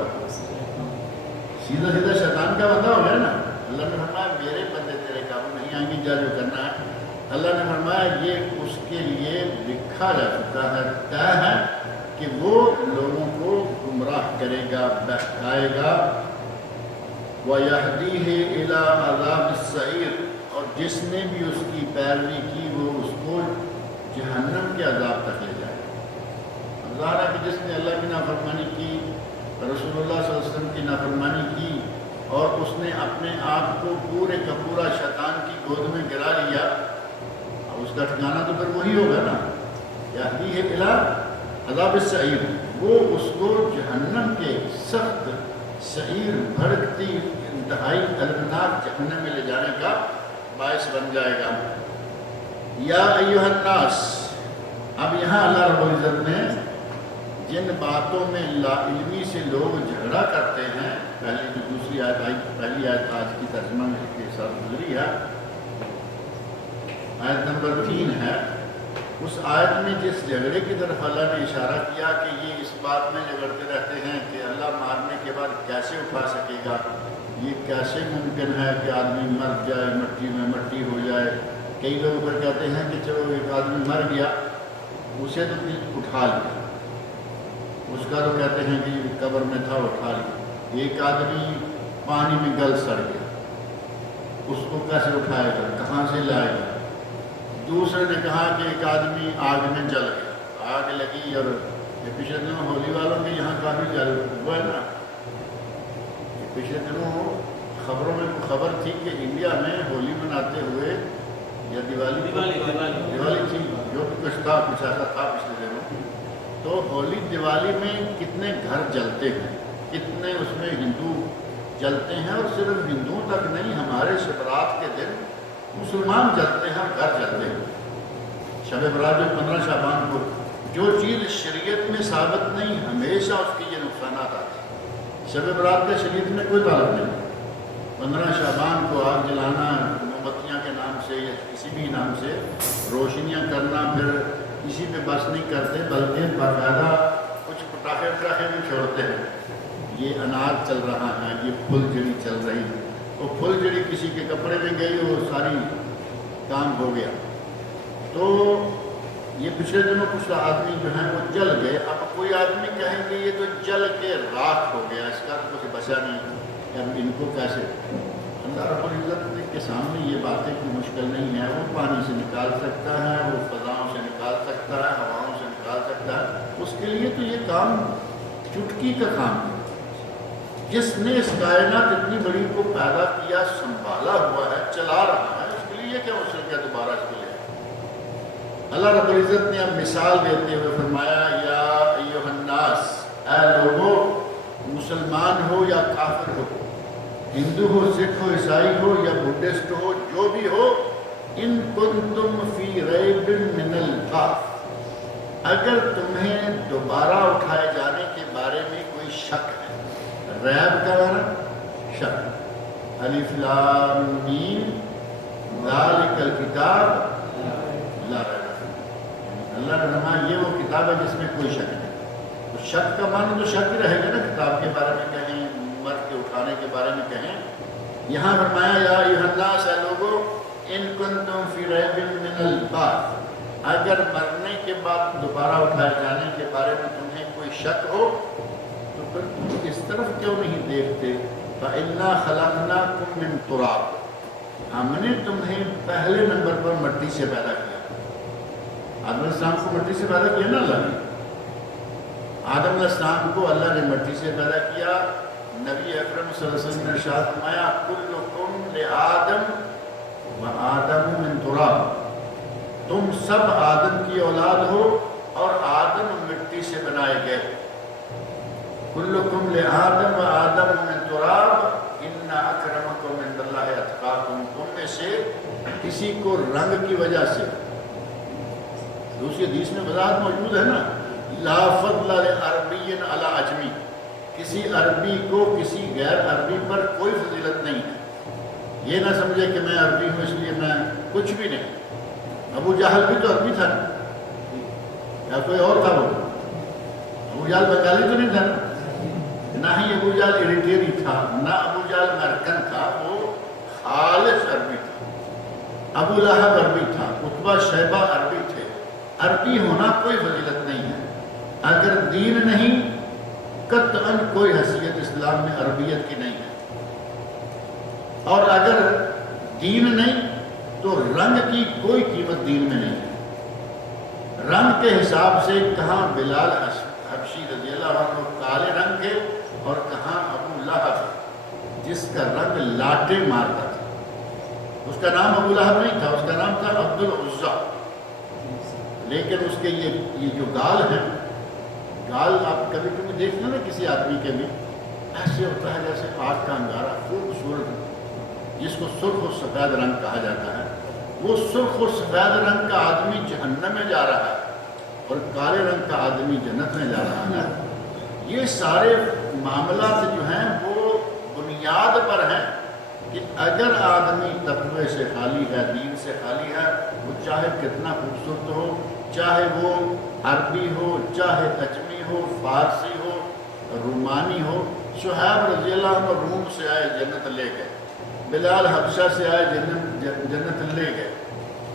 سیدھا سیدھا شیطان کا بندہ ہو گیا نا۔ اللہ نے فرمایا میرے بندے تیرے قابو نہیں آئیں گے، جا جو کرنا ہے۔ اللہ نے فرمایا یہ اس کے لیے لکھا جا چکا ہے، طے ہے کہ وہ لوگوں کو گمراہ کرے گا، بہکائے گا۔ وَيَهْدِيهِ إِلَىٰ عَذَابِ السَّعِيرِ، اور جس نے بھی اس کی پیروی کی وہ اس کو جہنم کے عذاب تک لے جائے گا۔ ظاہر ہے کہ جس نے اللہ کی نافرمانی کی، رسول اللہ صلی اللہ علیہ وسلم کی نافرمانی کی، اور اس نے اپنے آپ کو پورے کا پورا شیطان کی گود میں گرا لیا، اس کا ٹھکانہ تو پھر وہی ہوگا نا۔ یہدیہ الی عذاب السعیر، وہ اس کو جہنم کے سخت سعیر بھڑکتی انتہائی النار جہنم میں لے جانے کا باعث بن جائے گا۔ یا ایھا الناس، اب یہاں اللہ رب العزت نے جن باتوں میں لا علمی سے لوگ جھگڑا کرتے ہیں، پہلی جو دوسری آیت آئی، پہلی آیت آج کی ترجمہ میں کے ساتھ گزری ہے، آیت نمبر 3 ہے، اس آیت میں جس جھگڑے کی طرف اللہ نے اشارہ کیا کہ یہ اس بات میں جھگڑتے رہتے ہیں کہ اللہ مارنے کے بعد کیسے اٹھا سکے گا، یہ کیسے ممکن ہے کہ آدمی مر جائے، مٹی میں مٹی ہو جائے۔ کئی لوگ پھر کہتے ہیں کہ چلو ایک آدمی مر گیا، اسے تو اٹھا لیا، اس کا تو کہتے ہیں کہ قبر میں تھا اٹھا لیا۔ ایک آدمی پانی میں گل سڑ گیا، اس کو کیسے اٹھائے گا، کہاں سے لائے گا؟ دوسرے نے کہا کہ ایک آدمی آگ میں جل گیا، آگ لگی، اور یہ پچھلے دنوں ہولی والوں کے یہاں کافی جل ہوا ہے نا۔ پچھلے دنوں خبروں میں خبر تھی کہ انڈیا میں ہولی مناتے ہوئے، یا دیوالی تھی، جو کچھ تھا، کچھ ایسا تھا پچھلے دنوں، تو ہولی دیوالی میں کتنے گھر جلتے ہیں، کتنے اس میں ہندو جلتے ہیں، اور صرف ہندوؤں تک نہیں، ہمارے شبرات کے دن مسلمان جلتے ہیں، گھر جلتے ہیں۔ شب برات میں 15 شعبان کو جو چیز شریعت میں ثابت نہیں، ہمیشہ اس کی یہ نقصانات آتے ہیں۔ شب برات کا شریعت میں کوئی تعلق نہیں۔ 15 شعبان کو آگ جلانا، موم بتیاں کے نام سے یا کسی بھی نام سے روشنیاں کرنا، پھر کسی پہ بس نہیں کرتے، بلکہ باقاعدہ کچھ پٹاخے بھی چھوڑتے ہیں۔ یہ انار چل رہا ہے، یہ پھل جڑی چل رہی ہے، وہ پھل جڑی کسی کے کپڑے میں گئی، وہ ساری کام ہو گیا۔ تو یہ پچھلے دنوں کچھ آدمی جو ہیں وہ جل گئے۔ اب کوئی آدمی کہیں گے یہ تو جل کے راکھ ہو گیا، اس کا تو کچھ بچا نہیں، اب ان کو کیسے؟ اللہ رب العزت کے سامنے یہ باتیں کوئی مشکل نہیں ہے، وہ پانی سے نکال سکتا ہے، وہ فضاؤں سے نکال سکتا ہے، ہواؤں سے نکال سکتا ہے، اس کے لیے تو یہ کام چٹکی کا کام ہے۔ جس نے اس کائنات اتنی بڑی کو پیدا کیا، سنبھالا ہوا ہے، چلا رہا ہے، اس کے لیے کیا مشکل کیا دوبارہ اس کو لے؟ اللہ رب العزت نے اب مثال دیتے ہوئے فرمایا، یا ایھا الناس، اے لوگو، مسلمان ہو یا کافر ہو، ہندو ہو، سکھ ہو، عیسائی ہو یا بدھسٹ ہو، جو بھی ہو، ان کنتم فی ریب من البعث، اگر تمہیں دوبارہ اٹھائے جانے کے بارے میں کوئی شک ہے، ریب کا معنی شک، الف لام میم ذالک الکتاب لا ریب فیہ، اللہ نے فرمایا یہ وہ کتاب ہے جس میں کوئی شک نہیں۔ تو شک کا معنی تو شک ہی رہے گا نا، کتاب کے بارے میں کہیں، مرد کے اٹھانے کے بارے میں کہیں۔ یہاں فرمایا یا ایھا الناس، اے لوگو، ان کنتم فی ریب من البعث، اگر مرنے کے بعد دوبارہ اٹھائے جانے کے بارے میں تمہیں کوئی شک ہو تو پھر تم اس طرف کیوں نہیں دیکھتے؟ فَإِنَّا خَلَقْنَاكُم مِّن تُرَابٍ، ہم نے تمہیں پہلے نمبر پر مٹی سے پیدا کیا۔ آدم علیہ السلام کو مٹی سے پیدا کیا نا اللہ نے، آدم علیہ السلام کو اللہ نے مٹی سے پیدا کیا۔ نبی اکرم صلی اللہ علیہ وسلم نے ارشاد فرمایا، کلکم لآدم وآدم من تراب، تم سب آدم کی اولاد ہو اور آدم مٹی سے بنائے گئے۔ کلکم لآدم وآدم من تراب ان اکرمکم عند اللہ اتقاکم، تم میں سے کسی کو رنگ کی وجہ سے دوسری حدیث میں وضاحت موجود ہے نا، لا فضل لعربی علی عجمی، کسی عربی کو کسی غیر عربی پر کوئی فضیلت نہیں ہے۔ یہ نہ سمجھے کہ میں عربی ہوں اس لیے میں کچھ بھی نہیں۔ ابو جہل بھی تو عربی تھا یا کوئی اور تھا؟ وہ ابو جہل بنگالی تو نہیں تھا نہ ہی ابو جہل ایریٹیری تھا، نہ ابو جہل امریکن تھا، وہ خالص عربی تھا۔ ابو لہب عربی تھا، عتبہ شیبہ عربی تھے۔ عربی ہونا کوئی فضیلت نہیں ہے۔ اگر دین نہیں، قطعاً کوئی حیثیت اسلام میں عربیت کی نہیں ہے، اور اگر دین نہیں تو رنگ کی کوئی قیمت دین میں نہیں ہے۔ رنگ کے حساب سے کہاں بلال حبشی رضی اللہ عنہ کالے رنگ کے، اور کہاں ابو لہب جس کا رنگ لاٹے مارتا تھا۔ اس کا نام ابو لہب نہیں تھا، اس کا نام تھا عبد العزیٰ، لیکن اس کے یہ جو گال ہیں، گال آپ کبھی کبھی دیکھنا نا کسی آدمی کے بھی ایسے ہوتا ہے جیسے آگ کا انگارہ، خوبصورت، جس کو سرخ و سفید رنگ کہا جاتا ہے۔ وہ سرخ و سفید رنگ کا آدمی جہنم میں جا رہا ہے اور کالے رنگ کا آدمی جنت میں جا رہا ہے۔ یہ سارے معاملات جو ہیں وہ بنیاد پر ہیں کہ اگر آدمی تقوی سے خالی ہے، دین سے خالی ہے، وہ چاہے کتنا خوبصورت ہو، چاہے وہ عربی ہو، چاہے اجمی ہو، فارسی ہو، رومانی ہو۔ شہاب رضی اللہ عنہ روم سے آئے، جنت لے گئے۔ بلال حبشہ سے آئے، جنت لے گئے۔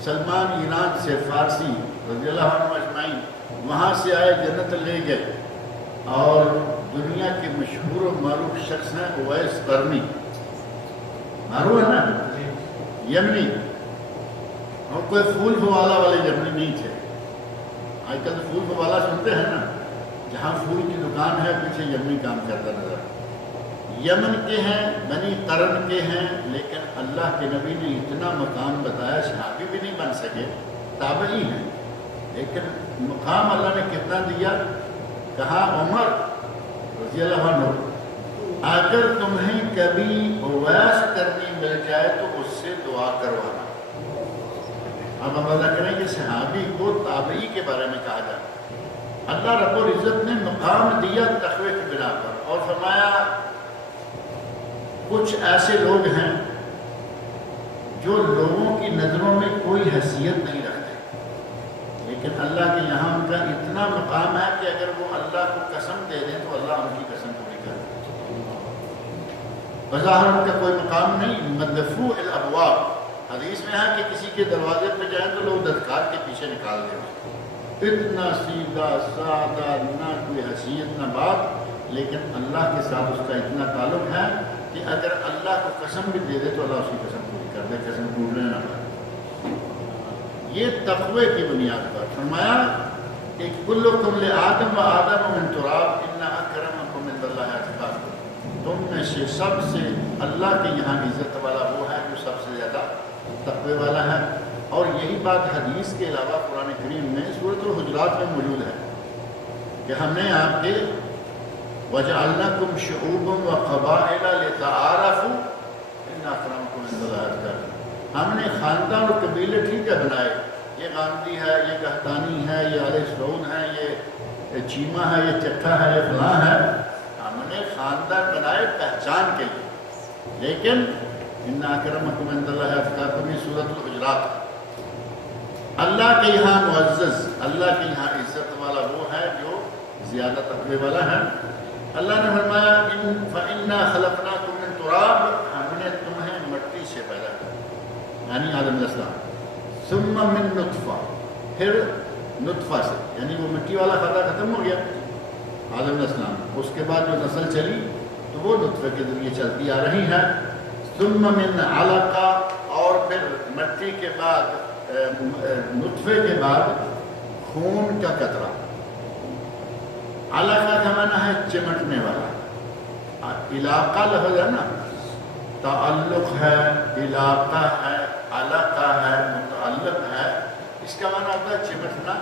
سلمان ایران سے، فارسی رضی اللہ عنہ اجمعین وہاں سے آئے، جنت لے گئے۔ اور دنیا کے مشہور و معروف شخص ہیں اویس قرنی، معروف ہے نا، یمنی، اور کوئی پھول پھوالا والے یمنی نہیں تھے۔ آج کل تو پھول پھوالا سنتے ہیں نا، جہاں پھول کی دکان ہے پیچھے یمنی کام کرتا نظر۔ یمن کے ہیں، بنی قرن کے ہیں، لیکن اللہ کے نبی نے اتنا مقام بتایا، صحابی بھی نہیں بن سکے، تابعی ہیں، لیکن مقام اللہ نے کتنا دیا۔ کہا عمر رضی اللہ عنہ، اگر تمہیں کبھی اویس کرنی مل جائے تو اس سے دعا کروانا۔ اب ہم اللہ کریں کہ صحابی کو تابعی کے بارے میں کہا جائے۔ اللہ رب العزت نے مقام دیا تقوی کی بنا پر، اور فرمایا کچھ ایسے لوگ ہیں جو لوگوں کی نظروں میں کوئی حیثیت نہیں رکھتے، لیکن اللہ کے یہاں ان کا اتنا مقام ہے کہ اگر وہ اللہ کو قسم دے دیں تو اللہ ان کی قسم پوری کر دے۔ بظاہر ان کا کوئی مقام نہیں، مدفوع الابواب، حدیث میں ہے کہ کسی کے دروازے پہ جائیں تو لوگ دستکار کے پیچھے نکال دیں۔ اتنا سیدھا سادہ، نہ کوئی حیثیت نہ بات، لیکن اللہ کے ساتھ اس کا اتنا تعلق ہے کہ اگر اللہ کو قسم بھی دے دے تو اللہ اس کی قسم پوری کر دے، قسم ٹوٹنے نہ پائے۔ یہ تقوی کی بنیاد پر فرمایا کہ کلکم لآدم و آدم من تراب ان اکرمکم عند اللہ اتقاکم، تم میں سے سب سے اللہ کے یہاں عزت والا وہ ہے جو سب سے زیادہ تقوی والا ہے۔ اور یہی بات حدیث کے علاوہ قرآن کریم میں سورۃ الحجرات میں موجود ہے کہ ہم نے آپ کے وَجَعَلْنَاكُمْ شُعُوبًا وَقَبَائِلَ لِتَعَارَفُوا إِنَّ أَكْرَمَكُمْ عِندَ اللَّهِ أَتْقَاكُمْ، ہم نے خاندان اور قبیلے ٹھیک ہے بنائے، یہ غامدی ہے، یہ قحطانی ہے، یہ آل سعود ہے، یہ چیمہ ہے، یہ چٹھا ہے، یہ فلاں ہے، ہم نے خاندان بنائے پہچان کے لیے، لیکن إِنَّ أَكْرَمَكُمْ عِندَ اللَّهِ أَتْقَاكُمْ یہ سورۃ الحجرات۔ اللہ کے یہاں معزز، اللہ کے یہاں عزت والا وہ ہے جو زیادہ تقوی والا ہے۔ اللہ نے فرمایا فَإِنَّا خَلَقْنَاكُم مِّن تُرَابٍ، ہم نے تمہیں مٹی سے پیدا کیا، یعنی آدم علیہ السلام، ثُمَّ مِن نُطْفَةٍ، پھر نطفہ سے، یعنی وہ مٹی والا خطہ ختم ہو گیا آدم علیہ السلام، اس کے بعد جو نسل چلی تو وہ نطفے کے ذریعے چلتی آ رہی ہے۔ ثُمَّ مِن عَلَقَةٍ، اور پھر مٹی کے بعد، نطفے کے بعد خون کا قطرہ۔ علاقہ کا معنی ہے چمٹنے والا، علاقہ لفظ ہے نا، تعلق ہے، علاقہ ہے، علاقہ ہے، متعلق ہے، اس کا معنی ہوتا ہے چمٹنا۔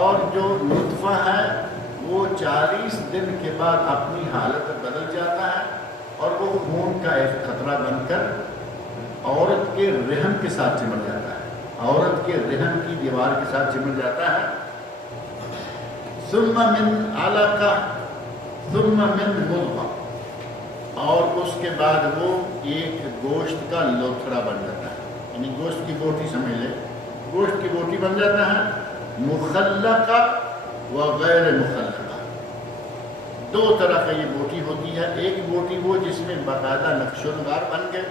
اور جو نطفہ ہے وہ 40 دن کے بعد اپنی حالت بدل جاتا ہے اور وہ خون کا ایک قطرہ بن کر عورت کے رحم کے ساتھ چمٹ جاتا ہے۔ عورت کے رحم کی دیوار کے ساتھ چمٹ جاتا ہے. ثم من علقہ ثم من مضغہ، اور اس کے بعد وہ ایک گوشت کا لوتھڑا بن جاتا ہے، یعنی گوشت کی بوٹی سمجھ لے، گوشت کی بوٹی بن جاتا ہے. مخلقہ و غیر مخلقہ، دو طرح کا یہ بوٹی ہوتی ہے. ایک بوٹی وہ جس میں باقاعدہ نقش و نگار بن گئے،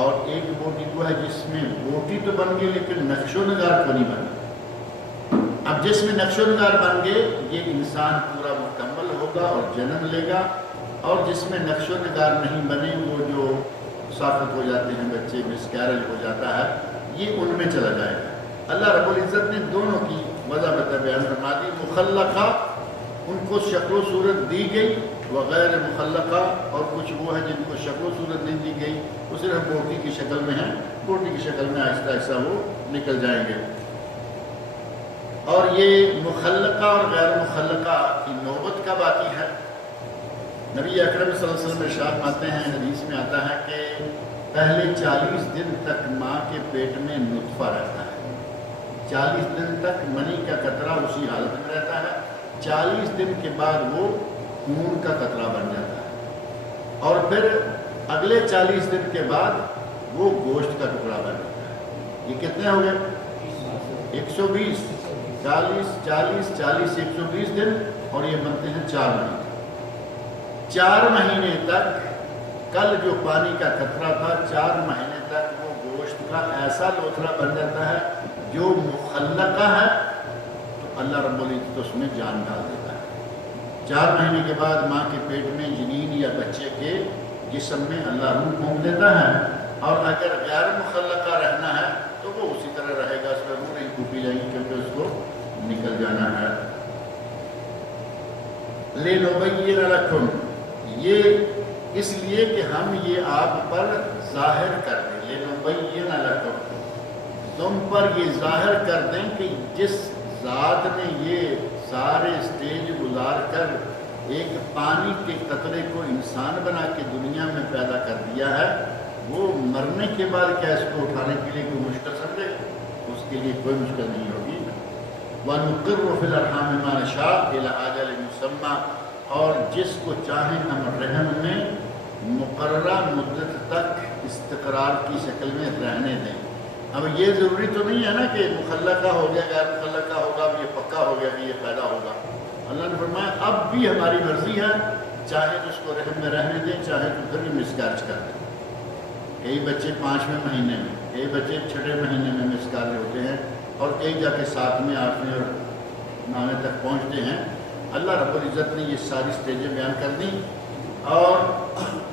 اور ایک بوٹی وہ ہے جس میں بوٹی تو بن گئی لیکن نقش و نگار کو نہیں بنا. اب جس میں نقش و نگار بن گئے یہ انسان پورا مکمل ہوگا اور جنم لے گا، اور جس میں نقش و نگار نہیں بنے وہ جو ساقط ہو جاتے ہیں بچے، مسکیریج ہو جاتا ہے، یہ ان میں چلا جائے گا. اللہ رب العزت نے دونوں کی وضع بیان فرما دی. مخلقہ ان کو شکل و صورت دی گئی، وغیر مخلقہ اور کچھ وہ ہے جن کو شکل و صورت نہیں دی گئی، وہ صرف بوٹی کی شکل میں ہیں، بوٹی کی شکل میں آہستہ آہستہ وہ نکل جائیں گے. اور یہ مخلقہ اور غیر مخلقہ کی نوبت کب آتی ہے؟ نبی اکرم صلی اللہ علیہ وسلم ارشاد فرماتے ہیں، حدیث میں آتا ہے کہ پہلے 40 دن تک ماں کے پیٹ میں نطفہ رہتا ہے، 40 دن تک منی کا قطرہ اسی حالت میں رہتا ہے. 40 دن کے بعد وہ خون کا قطرہ بن جاتا ہے، اور پھر اگلے 40 دن کے بعد وہ گوشت کا ٹکڑا بن جاتا ہے. یہ کتنے ہو گئے؟ 120. 40 40 40 120 دن، اور یہ بنتے ہیں 4 مہینے. 4 مہینے تک کل جو پانی کا قطرہ تھا 4 مہینے تک وہ گوشت کا ایسا لوتھڑا بن جاتا ہے جو مخلقہ ہے، تو اللہ رب العزت اس میں جان ڈال دیتا ہے. 4 مہینے کے بعد ماں کے پیٹ میں جنین یا بچے کے جسم میں اللہ روح پھونک دیتا ہے، اور اگر غیر مخلقہ رہنا ہے تو وہ اسی طرح رہے گا، اس میں روح نہیں پھونکی جائے گی کیونکہ اس کو نکل جانا ہے. لِنُبَيِّنَ لَكُمْ، یہ اس لیے کہ ہم یہ آپ پر ظاہر کر دیں. لِنُبَيِّنَ لَكُمْ، تم پر یہ ظاہر کر دیں کہ جس ذات نے یہ سارے سٹیج گزار کر ایک پانی کے قطرے کو انسان بنا کے دنیا میں پیدا کر دیا ہے، وہ مرنے کے بعد کیا اس کو اٹھانے کے لیے کوئی مشکل سمجھے؟ اس کے لیے کوئی مشکل نہیں ہوگی. وَنُقِرُّ فِي الْأَرْحَامِ مَا نَشَاءُ إِلَىٰ أَجَلٍ مُّسَمًّى، اور جس کو چاہیں ہم رحم میں مقررہ مدت تک استقرار کی شکل میں رہنے دیں. اب یہ ضروری تو نہیں ہے نا کہ مخلقہ ہو گیا غیر مخلقہ ہوگا، اب یہ پکا ہو گیا کہ یہ پیدا ہوگا. اللہ نے فرمایا اب بھی ہماری مرضی ہے، چاہے تو اس کو رحم میں رہنے دیں، چاہے تو پھر بھی مسکیریج کر دیں. کئی بچے 5ویں مہینے میں، کئی بچے 6 مہینے میں مسکیریج ہوتے ہیں، اور کئی جا کے 7ویں 8ویں اور 9ویں تک پہنچتے ہیں. اللہ رب العزت نے یہ ساری سٹیجیں بیان کر دیں، اور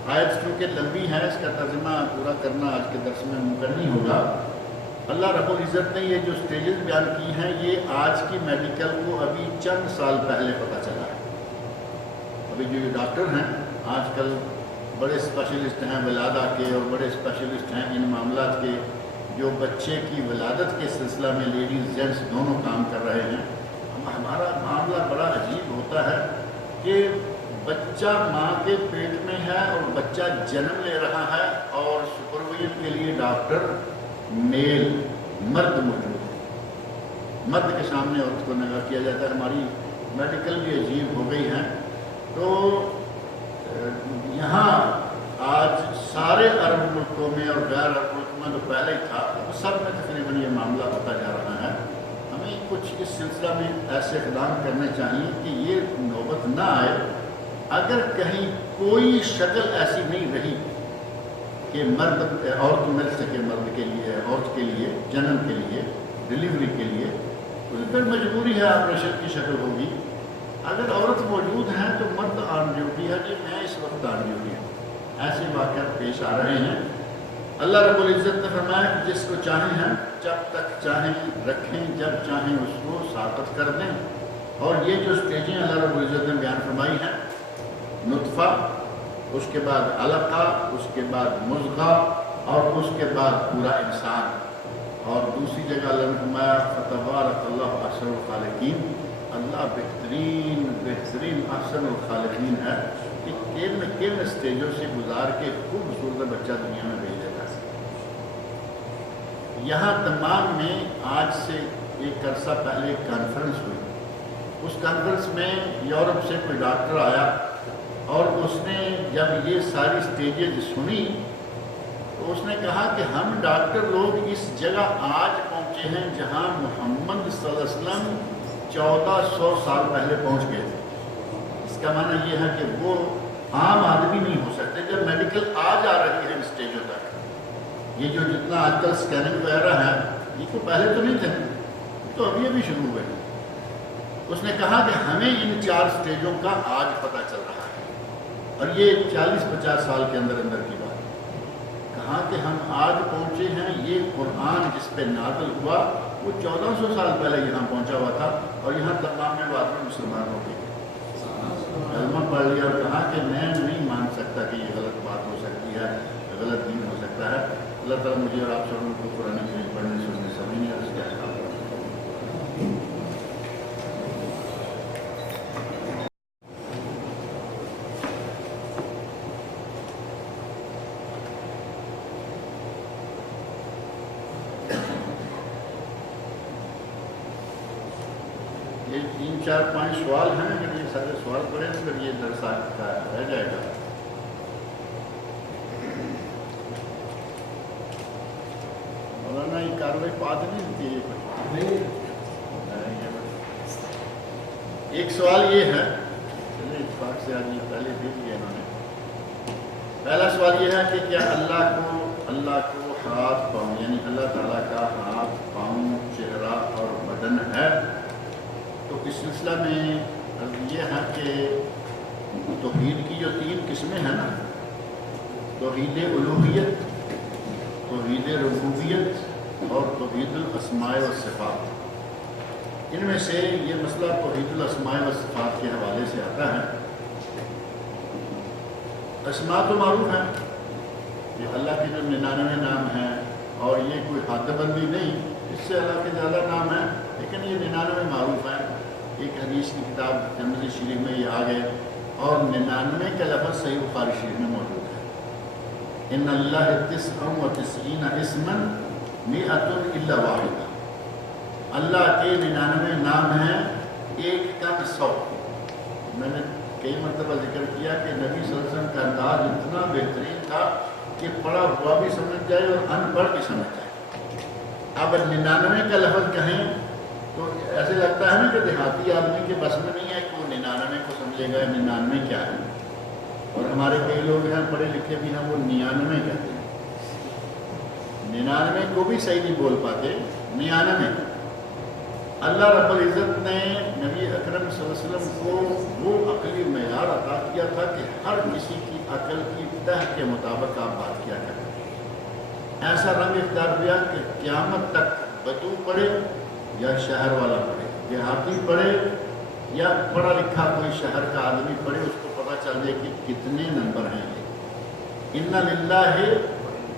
آیت کیونکہ لمبی ہے اس کا ترجمہ پورا کرنا آج کے درس میں ممکن نہیں ہوگا. اللہ رب العزت نے یہ جو سٹیجز بیان کی ہیں یہ آج کی میڈیکل کو ابھی چند سال پہلے پتہ چلا ہے. ابھی جو یہ ڈاکٹر ہیں آج کل بڑے اسپیشلسٹ ہیں ولادہ کے، اور بڑے اسپیشلسٹ ہیں ان معاملات کے، جو بچے کی ولادت کے سلسلہ میں لیڈیز جینٹس دونوں کام کر رہے ہیں. ہمارا معاملہ بڑا عجیب ہوتا ہے کہ بچہ ماں کے پیٹ میں ہے اور بچہ جنم لے رہا ہے، اور سپرویژن کے لیے ڈاکٹر میل مرد موجود ہے. مرد کے سامنے عورت کو نگاہ کیا جاتا ہے. ہماری میڈیکل بھی عجیب ہو گئی ہیں. تو یہاں آج سارے عرب ملکوں میں اور غیر عرب ملکوں میں تو پہلے ہی تھا، سب میں تقریباً یہ معاملہ ہوتا جا رہا ہے. ہمیں کچھ اس سلسلہ میں ایسے اقدام کرنے چاہیے کہ یہ نوبت نہ آئے. اگر کہیں کوئی شکل ایسی نہیں رہی کہ مرد عورت مل سکے، مرد کے لیے، عورت کے لیے، جنم کے لیے، ڈلیوری کے لیے، تو پھر مجبوری ہے آپریشن کی شکل ہوگی. اگر عورت موجود ہیں تو مرد آن ڈیوٹی ہے کہ میں اس وقت آن ڈیوٹی ہوں. ایسے واقعات پیش آ رہے ہیں. اللہ رب العزت نے فرمایا کہ جس کو چاہیں ہم جب تک چاہیں رکھیں، جب چاہیں اس کو ساقط کر دیں. اور یہ جو سٹیجیں اللہ رب العزت نے بیان فرمائی ہیں، نطفہ، اس کے بعد علقہ، اس کے بعد مضغہ، اور اس کے بعد پورا انسان. اور دوسری جگہ اللہ نے فرمایا فتبارک اللہ احسن الخالقین، اللہ بہترین احسن الخالقین ہے کہ کن سٹیجوں سے گزار کے خوبصورت بچہ دنیا میں بھیج دیتا ہے. یہاں دمام میں آج سے ایک عرصہ پہلے ایک کانفرنس ہوئی. اس کانفرنس میں یورپ سے کوئی ڈاکٹر آیا اور اس نے جب یہ ساری سٹیجز سنی تو اس نے کہا کہ ہم ڈاکٹر لوگ اس جگہ آج پہنچے ہیں جہاں محمد صلی اللہ علیہ وسلم 1400 سال پہلے پہنچ گئے تھے. اس کا معنی یہ ہے کہ وہ عام آدمی نہیں ہو سکتے. جب میڈیکل آج آ رہی ہے ان سٹیجوں تک، یہ جو جتنا آج کل اسکیننگ وغیرہ ہے یہ تو پہلے تو نہیں تھے، تو ابھی ابھی شروع ہوئے. اس نے کہا کہ ہمیں ان 4 سٹیجوں کا آج پتہ چل رہا ہے، اور یہ 40-50 سال کے اندر کی بات ہے. کہا کہ ہم آج پہنچے ہیں، یہ قرآن جس پہ نازل ہوا وہ 1400 سال پہلے یہاں پہنچا ہوا تھا، اور یہاں تمام میں بعد میں مسلمان ہو گئے. کلمہ پڑھ لیا اور کہا کہ میں نہیں مان سکتا کہ یہ غلط بات ہو سکتی ہے، غلط دین ہو سکتا ہے. اللہ تعالیٰ مجھے اور آپ سب کو قرآن کریم پڑھنے سننے سمجھنے اور اس کے احکام یہ 3-4-5 سوال ہیں. اگر یہ سارے سوال پڑھیں تو پھر یہ درس کا رہ جائے گا. مولانا یہ کاروائی پاد نہیں ہوتی. ایک سوال یہ ہے، چلیے اتفاق سے آج یہ پہلے دے دیا انہوں نے. پہلا سوال یہ ہے کہ کیا اللہ کو ہاتھ پاؤں، یعنی اللہ تعالیٰ کا ہاتھ پاؤں چہرہ اور بدن ہے؟ تو اس سلسلہ میں یہ ہے کہ توحید کی جو 3 قسمیں ہیں نا، توحید الوہیت، توحید ربوبیت اور توحید الاسماء والصفات، ان میں سے یہ مسئلہ توحید الاسماء والصفات کے حوالے سے آتا ہے. اسماء تو معروف ہیں، یہ اللہ کے جو 99 نام ہیں، اور یہ کوئی حد بندی نہیں، اس سے اللہ کے زیادہ نام ہیں، لیکن یہ 99 معروف ہیں. ایک حدیث کی کتاب ترمذی شریف میں یہ آ گئے، اور 99 کا لفظ صحیح بخاری شریف میں موجود ہے. ان اللہ 99 اسما 100 الا واحدہ. اللہ کے 99 نام ہیں، ایک کم 100. میں نے کئی مرتبہ ذکر کیا کہ نبی صلی اللہ علیہ وسلم کا انداز اتنا بہترین تھا کہ پڑھا ہوا بھی سمجھ جائے اور ان پڑھ بھی سمجھ جائے. اب 99 کا لفظ کہیں تو ایسے لگتا ہے نا کہ دیہاتی آدمی کے بس میں نہیں ہے کہ وہ 99 کو سمجھے گا. 99 کیا ہے؟ اور ہمارے کئی لوگ ہیں پڑھے لکھے بھی ہیں، وہ 99 کہتے ہیں. 99 کو بھی صحیح نہیں بول پاتے. 99 اللہ رب العزت نے نبی اکرم صلی اللہ علیہ وسلم کو وہ عقلی معیار عطا کیا تھا کہ ہر کسی کی عقل کی تہ کے مطابق آپ بات کیا کریں. ایسا رنگ اختیار کیا کہ قیامت تک بدو پڑھے یا شہر والا پڑھے، دیہاتی پڑھے یا پڑھا لکھا کوئی شہر کا آدمی پڑھے، اس کو پتہ چل جائے کہ کتنے نمبر ہیں یہ. ان للہ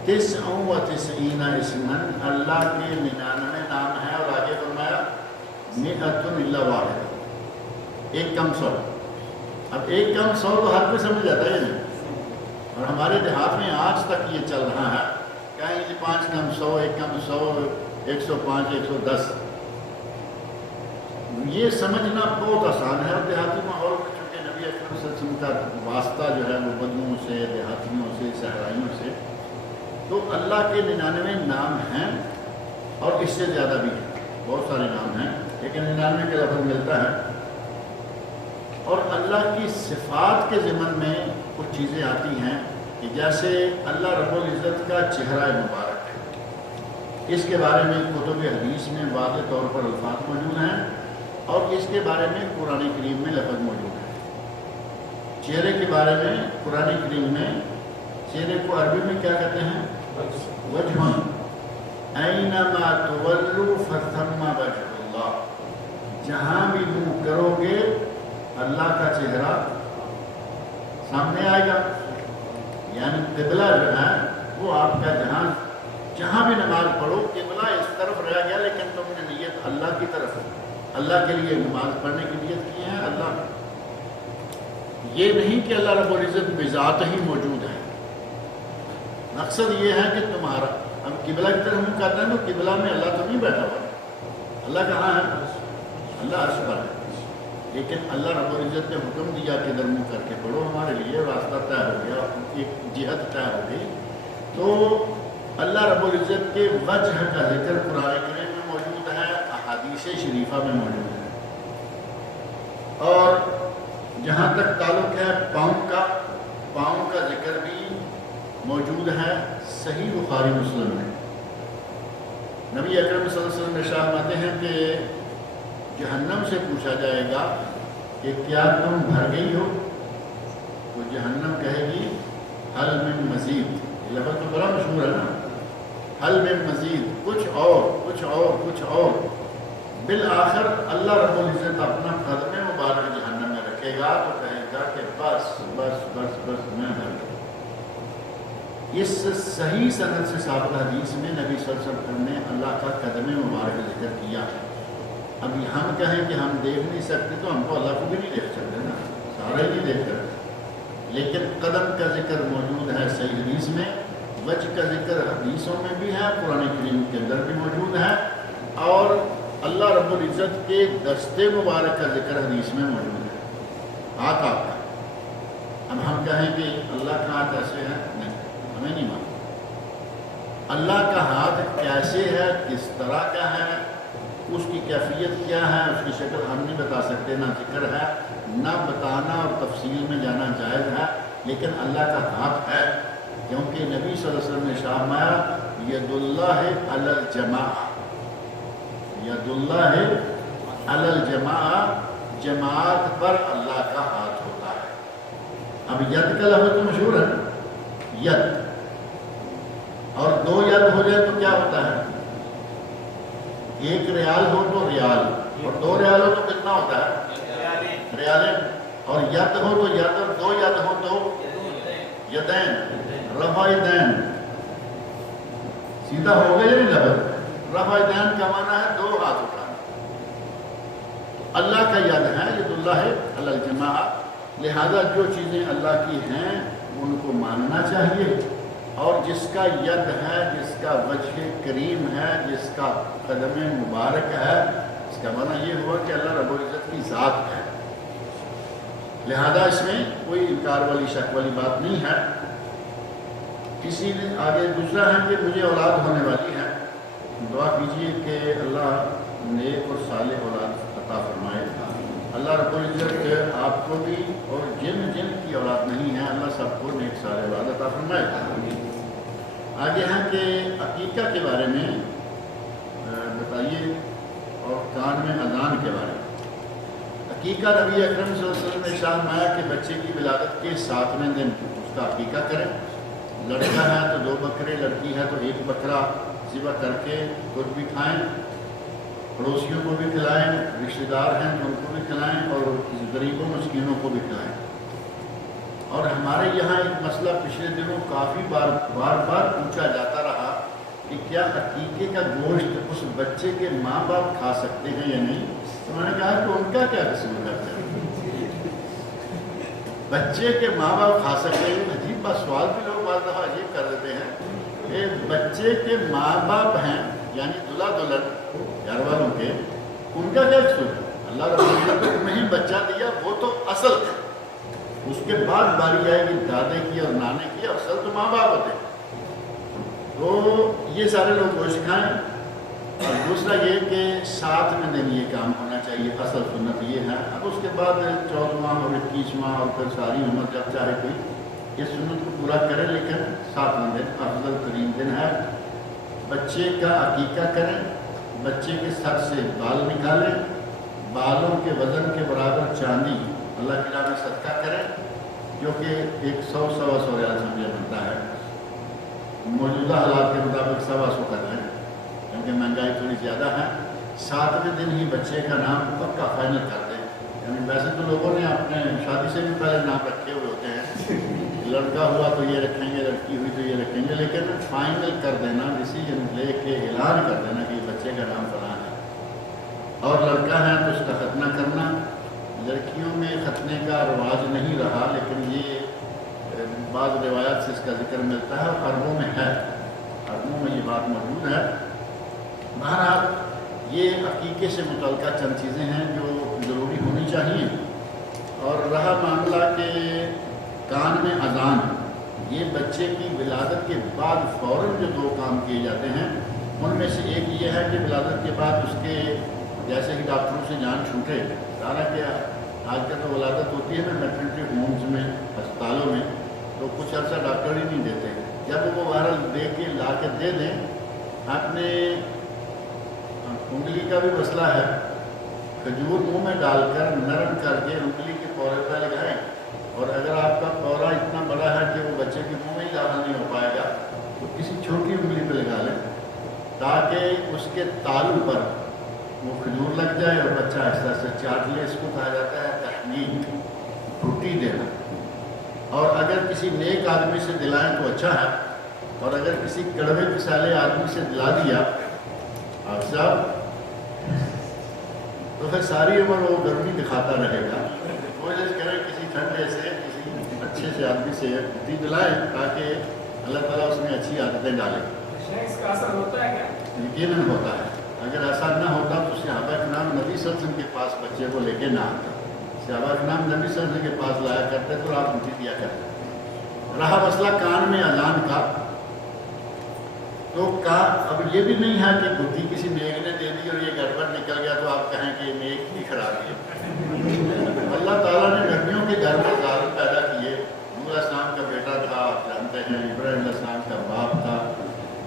99 اسما، اللہ کے 99 نام ہیں، اور آگے فرمایا 100 الا واحدہ، ایک کم 100. اب ایک کم 100 تو ہر کوئی سمجھ جاتا ہے نہیں، اور ہمارے دیہات میں آج تک یہ چل رہا ہے. کہیں 5 کم 100، 1 کم 100، 105، 110. یہ سمجھنا بہت آسان ہے. اور دیہاتی ماحول میں چونکہ نبی اکرم صلی اللہ علیہ وسلم کا واسطہ جو ہے وہ بدوؤں سے، دیہاتیوں سے، صحرائیوں سے، تو اللہ کے 99 نام ہیں، اور اس سے زیادہ بھی ہیں، بہت سارے نام ہیں، لیکن 99 کا لفظ ملتا ہے. اور اللہ کی صفات کے ضمن میں کچھ چیزیں آتی ہیں کہ جیسے اللہ رب العزت کا چہرہ مبارک ہے، اس کے بارے میں کتب حدیث میں واضح طور پر الفاظ موجود ہیں، اور اس کے بارے میں قرآن کریم میں لفظ موجود ہے. چہرے کے بارے میں قرآن کریم میں چہرے کو عربی میں کیا کہتے ہیں؟ وجہ. اینما تولوا فثم وجہ اللہ. جہاں بھی منہ کرو گے اللہ کا چہرہ سامنے آئے گا. یعنی قبلہ جو ہے وہ آپ کا جہاں بھی نماز پڑھو قبلہ اس طرف رہ گیا، لیکن تم نے نیت اللہ کی طرف ہے، اللہ کے لیے نماز پڑھنے کی نیت کی ہے. اللہ یہ نہیں کہ اللہ رب العزت بذات ہی موجود ہے. مقصد یہ ہے کہ تمہارا اب قبلہ کی طرف منہ کرتے ہیں تو قبلہ میں اللہ تو نہیں بیٹھا ہوا، اللہ کہاں ہے؟ اللہ عرش پر ہے، لیکن اللہ رب العزت نے حکم دیا کہ ادھر منہ کر کے پڑھو، ہمارے لیے راستہ طے ہو گیا، ایک جہت طے ہو گئی۔ تو اللہ رب العزت کے وجہ کا ذکر قرآن کریم میں موجود ہے، احادیث شریفہ میں موجود ہے، اور جہاں تک تعلق ہے پاؤں کا ذکر بھی موجود ہے صحیح بخاری مسلم میں۔ نبی اکرم صلی اللہ علیہ وسلم ارشاد فرماتے ہیں کہ جہنم سے پوچھا جائے گا کہ کیا تم بھر گئی ہو؟ تو جہنم کہے گی حل من مزید، یہ لفظ تو بڑا مشہور ہے نا، حل من مزید، کچھ اور۔ بالآخر اللہ رب العزت اپنا قدم مبارک جہنم میں رکھے گا تو کہے گا کہ بس میں بھر گیا۔ اس صحیح سند سے ثابت حدیث میں نبی صلی اللہ علیہ وسلم نے اللہ کا قدم مبارک ذکر کیا ہے۔ اب ہم کہیں کہ ہم دیکھ نہیں سکتے تو ہم کو اللہ کو بھی نہیں دیکھ سکتے نا، سارا ہی نہیں دیکھ سکتے، لیکن قدم کا ذکر موجود ہے صحیح حدیث میں، وجہ کا ذکر حدیثوں میں بھی ہے، قرآن کریم کے اندر بھی موجود ہے، اور اللہ رب العزت کے دستے مبارک کا ذکر حدیث میں موجود ہے، ہاتھ آپ کا۔ اب ہم کہیں کہ اللہ کا ہاتھ ایسے ہے، نہیں، ہمیں نہیں معلوم اللہ کا ہاتھ کیسے ہے، کس طرح کا ہے، اس کی کیفیت کیا ہے، اس کی شکل ہم نہیں بتا سکتے، نہ ذکر ہے، نہ بتانا اور تفصیل میں جانا جائز ہے، لیکن اللہ کا ہاتھ ہے، کیونکہ نبی صلی اللہ علیہ وسلم نے فرمایا ید اللہ علی الجماع، ید اللہ علی الجماع، جماعت پر اللہ کا ہاتھ ہوتا ہے۔ اب ید کا لفظ تو مشہور ہے، ید، اور دو ید ہو جائے تو کیا ہوتا ہے؟ ایک ریال ہو تو ریال، اور دو ریال ہو تو کتنا ہوتا ہے؟ ریالین، اور ید ہو تو ید، اور دو ید ہو تو یدین، رفع دین، سیدھا ہو گیا نہیں لفظ؟ رفع دین کا معنی ہے دو ہاتھ اٹھانا۔ اللہ کا ید ہے، ید اللہ علی الجماع، لہذا جو چیزیں اللہ کی ہیں ان کو ماننا چاہیے، اور جس کا ید ہے، جس کا وجہ کریم ہے، جس کا قدم مبارک ہے، اس کا معنی یہ ہوا کہ اللہ رب العزت کی ذات ہے، لہذا اس میں کوئی انکار والی شک والی بات نہیں ہے۔ کسی نے آگے دوسرا ہے کہ مجھے اولاد ہونے والی ہے، دعا کیجیے کہ اللہ نیک اور صالح اولاد عطا فرمائے۔ اللہ رب العزت آپ کو بھی اور جن کی اولاد نہیں ہے اللہ سب کو نیک صالح اولاد عطا فرمائے۔ آگے ہے کہ عقیقہ کے بارے میں بتائیے، اور کان میں اذان کے بارے میں۔ عقیقہ نبی اکرم صلی اللہ علیہ وسلم نے ارشاد فرمایا کہ بچے کی ولادت کے 7ویں دن اس کا عقیقہ کریں، لڑکا ہے تو 2 بکرے، لڑکی ہے تو 1 بکرا ذبح کر کے خود بھی کھائیں، پڑوسیوں کو بھی کھلائیں، رشتہ دار ہیں تو ان کو بھی کھلائیں، اور غریبوں مسکینوں کو بھی کھلائیں۔ اور ہمارے یہاں ایک مسئلہ پچھلے دنوں کافی بار پوچھا جاتا رہا کہ کیا عقیقے کا گوشت اس بچے کے ماں باپ کھا سکتے ہیں یا نہیں؟ تو میں نے کہا کہ ان کا کیا قصور ہے؟ بچے کے ماں باپ کھا سکتے ہیں؟ عجیب بات، سوال بھی لوگ بعض دفعہ عجیب کر دیتے ہیں کہ بچے کے ماں باپ ہیں، یعنی دلہا دلہن گھر والوں کے، ان کا کیا قصور ہے؟ اللہ رب العزت نے ہی بچہ دیا، وہ تو اصل ہے، اس کے بعد باری آئے گی دادے کی اور نانے کی، اصل تو ماں باپ ہوتے ہیں۔ تو یہ سارے لوگ گوشت کھائیں۔ اور دوسرا یہ کہ 7ویں دن یہ کام ہونا چاہیے، اصل سنت یہ ہے۔ اب اس کے بعد 14واں اور 21واں اور پھر ساری عمر جب چاہے کوئی اس سنت کو پورا کرے، لیکن 7واں دن افضل ترین دن ہے۔ بچے کا عقیقہ کریں، بچے کے سر سے بال نکالیں، بالوں کے وزن کے برابر چاندی اللہ کی راہ میں صدقہ کریں، جو کہ 100-125 ریال سمجھا بنتا ہے، موجودہ حالات کے مطابق 125 کر لیں کیونکہ مہنگائی تھوڑی زیادہ ہے۔ 7ویں دن ہی بچے کا نام پکا فائنل کر دیں، یعنی ویسے تو لوگوں نے اپنے شادی سے بھی پہلے نام رکھے ہوئے ہوتے ہیں، لڑکا ہوا تو یہ رکھیں گے، لڑکی ہوئی تو یہ رکھیں گے، لیکن فائنل کر دینا، ڈیسیجن لے کے اعلان کر دینا کہ بچے کا نام فلاں ہے۔ اور لڑکا ہے تو اس کا ختنہ کرنا۔ لڑکیوں میں ختنے کا رواج نہیں رہا، لیکن یہ بعض روایات سے اس کا ذکر ملتا ہے، اور عربوں میں ہے، عربوں میں یہ بات موجود ہے۔ بہرحال یہ عقیقے سے متعلقہ چند چیزیں ہیں جو ضروری ہونی چاہیے۔ اور رہا معاملہ کہ کان میں اذان، یہ بچے کی ولادت کے بعد فوراً جو 2 کام کیے جاتے ہیں ان میں سے ایک یہ ہے کہ ولادت کے بعد اس کے جیسے ہی ڈاکٹروں سے جان چھوٹے، سارا کیا آج کل تو ولادت ہوتی ہے نا میٹرنٹی ہومز میں، ہسپتالوں میں، تو کچھ عرصہ ڈاکٹر ہی نہیں دیتے۔ جب وہ بہرحال دے کے لا کے دے دیں، اپنے انگلی کا بھی مسئلہ ہے، کھجور منہ میں ڈال کر نرم کر کے انگلی کے پورے پہ لگائیں، اور اگر آپ کا پورا اتنا بڑا ہے کہ وہ بچے کے منہ میں ہی داخل نہیں ہو پائے گا تو کسی چھوٹی انگلی پہ لگا لیں تاکہ اس کے تالو پر وہ کھجور لگ جائے اور بچہ آہستہ سے چاٹ لے۔ اس کو کہا جاتا ہے تحنیک، پھوٹی دینا۔ اور اگر کسی نیک آدمی سے دلائیں تو اچھا ہے، اور اگر کسی کڑوے پسالے آدمی سے دلا دیا آپ صاحب تو پھر ساری عمر وہ گرمی دکھاتا رہے گا۔ کوشش کریں کسی ٹھنڈے سے، کسی اچھے سے آدمی سے دی دلائیں تاکہ اللہ تعالیٰ اس میں اچھی عادتیں ڈالے۔ اس کا اثر ہوتا ہے کیا؟ یقیناً ہوتا ہے۔ اگر ایسا نہ ہوتا تو صحابہ کرام نبی صلی اللہ علیہ وسلم کے پاس بچے کو لے کے نہ آتے، صحابہ کرام نبی صلی اللہ علیہ وسلم کے پاس لایا کرتے تو آپ ان کی دیا کرتے۔ رہا مسئلہ کان میں اذان کا، تو اب یہ بھی نہیں ہے کہ گدھی کسی نیک نے دے دی اور یہ گڑبڑ نکل گیا تو آپ کہیں کہ نیک کی خرابی ہے۔ اللہ تعالیٰ نے نبیوں کے گھر میں ظالم پیدا کیے۔ نوح علیہ السلام کا بیٹا تھا، آپ جانتے ہیں، ابراہیم علیہ السلام کا باپ تھا،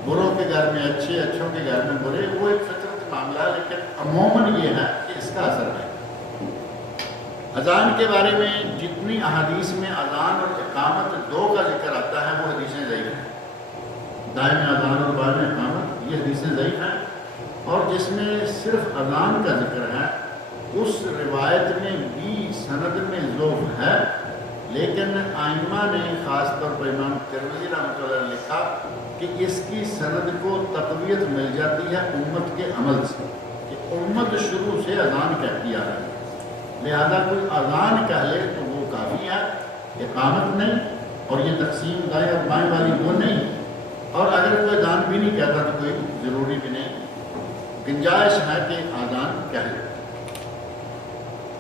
بروں کے گھر میں اچھے، اچھوں کے گھر میں برے، وہ ایک فطرت معاملہ ہے، لیکن عموماً یہ ہے کہ اس کا اثر ہے۔ اذان کے بارے میں جتنی احادیث میں اذان اور اقامت 2 کا ذکر آتا ہے وہ حدیثیں ضعیف ہیں۔ دائم اذان اور بعد اقامت یہ حدیثیں ضعیف ہیں، اور جس میں صرف اذان کا ذکر ہے اس روایت میں بھی سند میں ضعف ہے، لیکن ائمہ نے خاص طور پر امام ترمذی رحمۃ اللہ علیہ نے لکھا کہ اس کی سند کو تقویت مل جاتی ہے امت کے عمل سے، کہ امت شروع سے اذان کہتی آ رہی ہے، لہذا کوئی اذان کہہ لے تو وہ کافی ہے، اقامت نہیں، اور یہ تقسیم دائیں اور بائیں والی وہ نہیں، اور اگر کوئی اذان بھی نہیں کہتا تو کوئی ضروری بھی نہیں، گنجائش ہے کہ اذان کہہ لے۔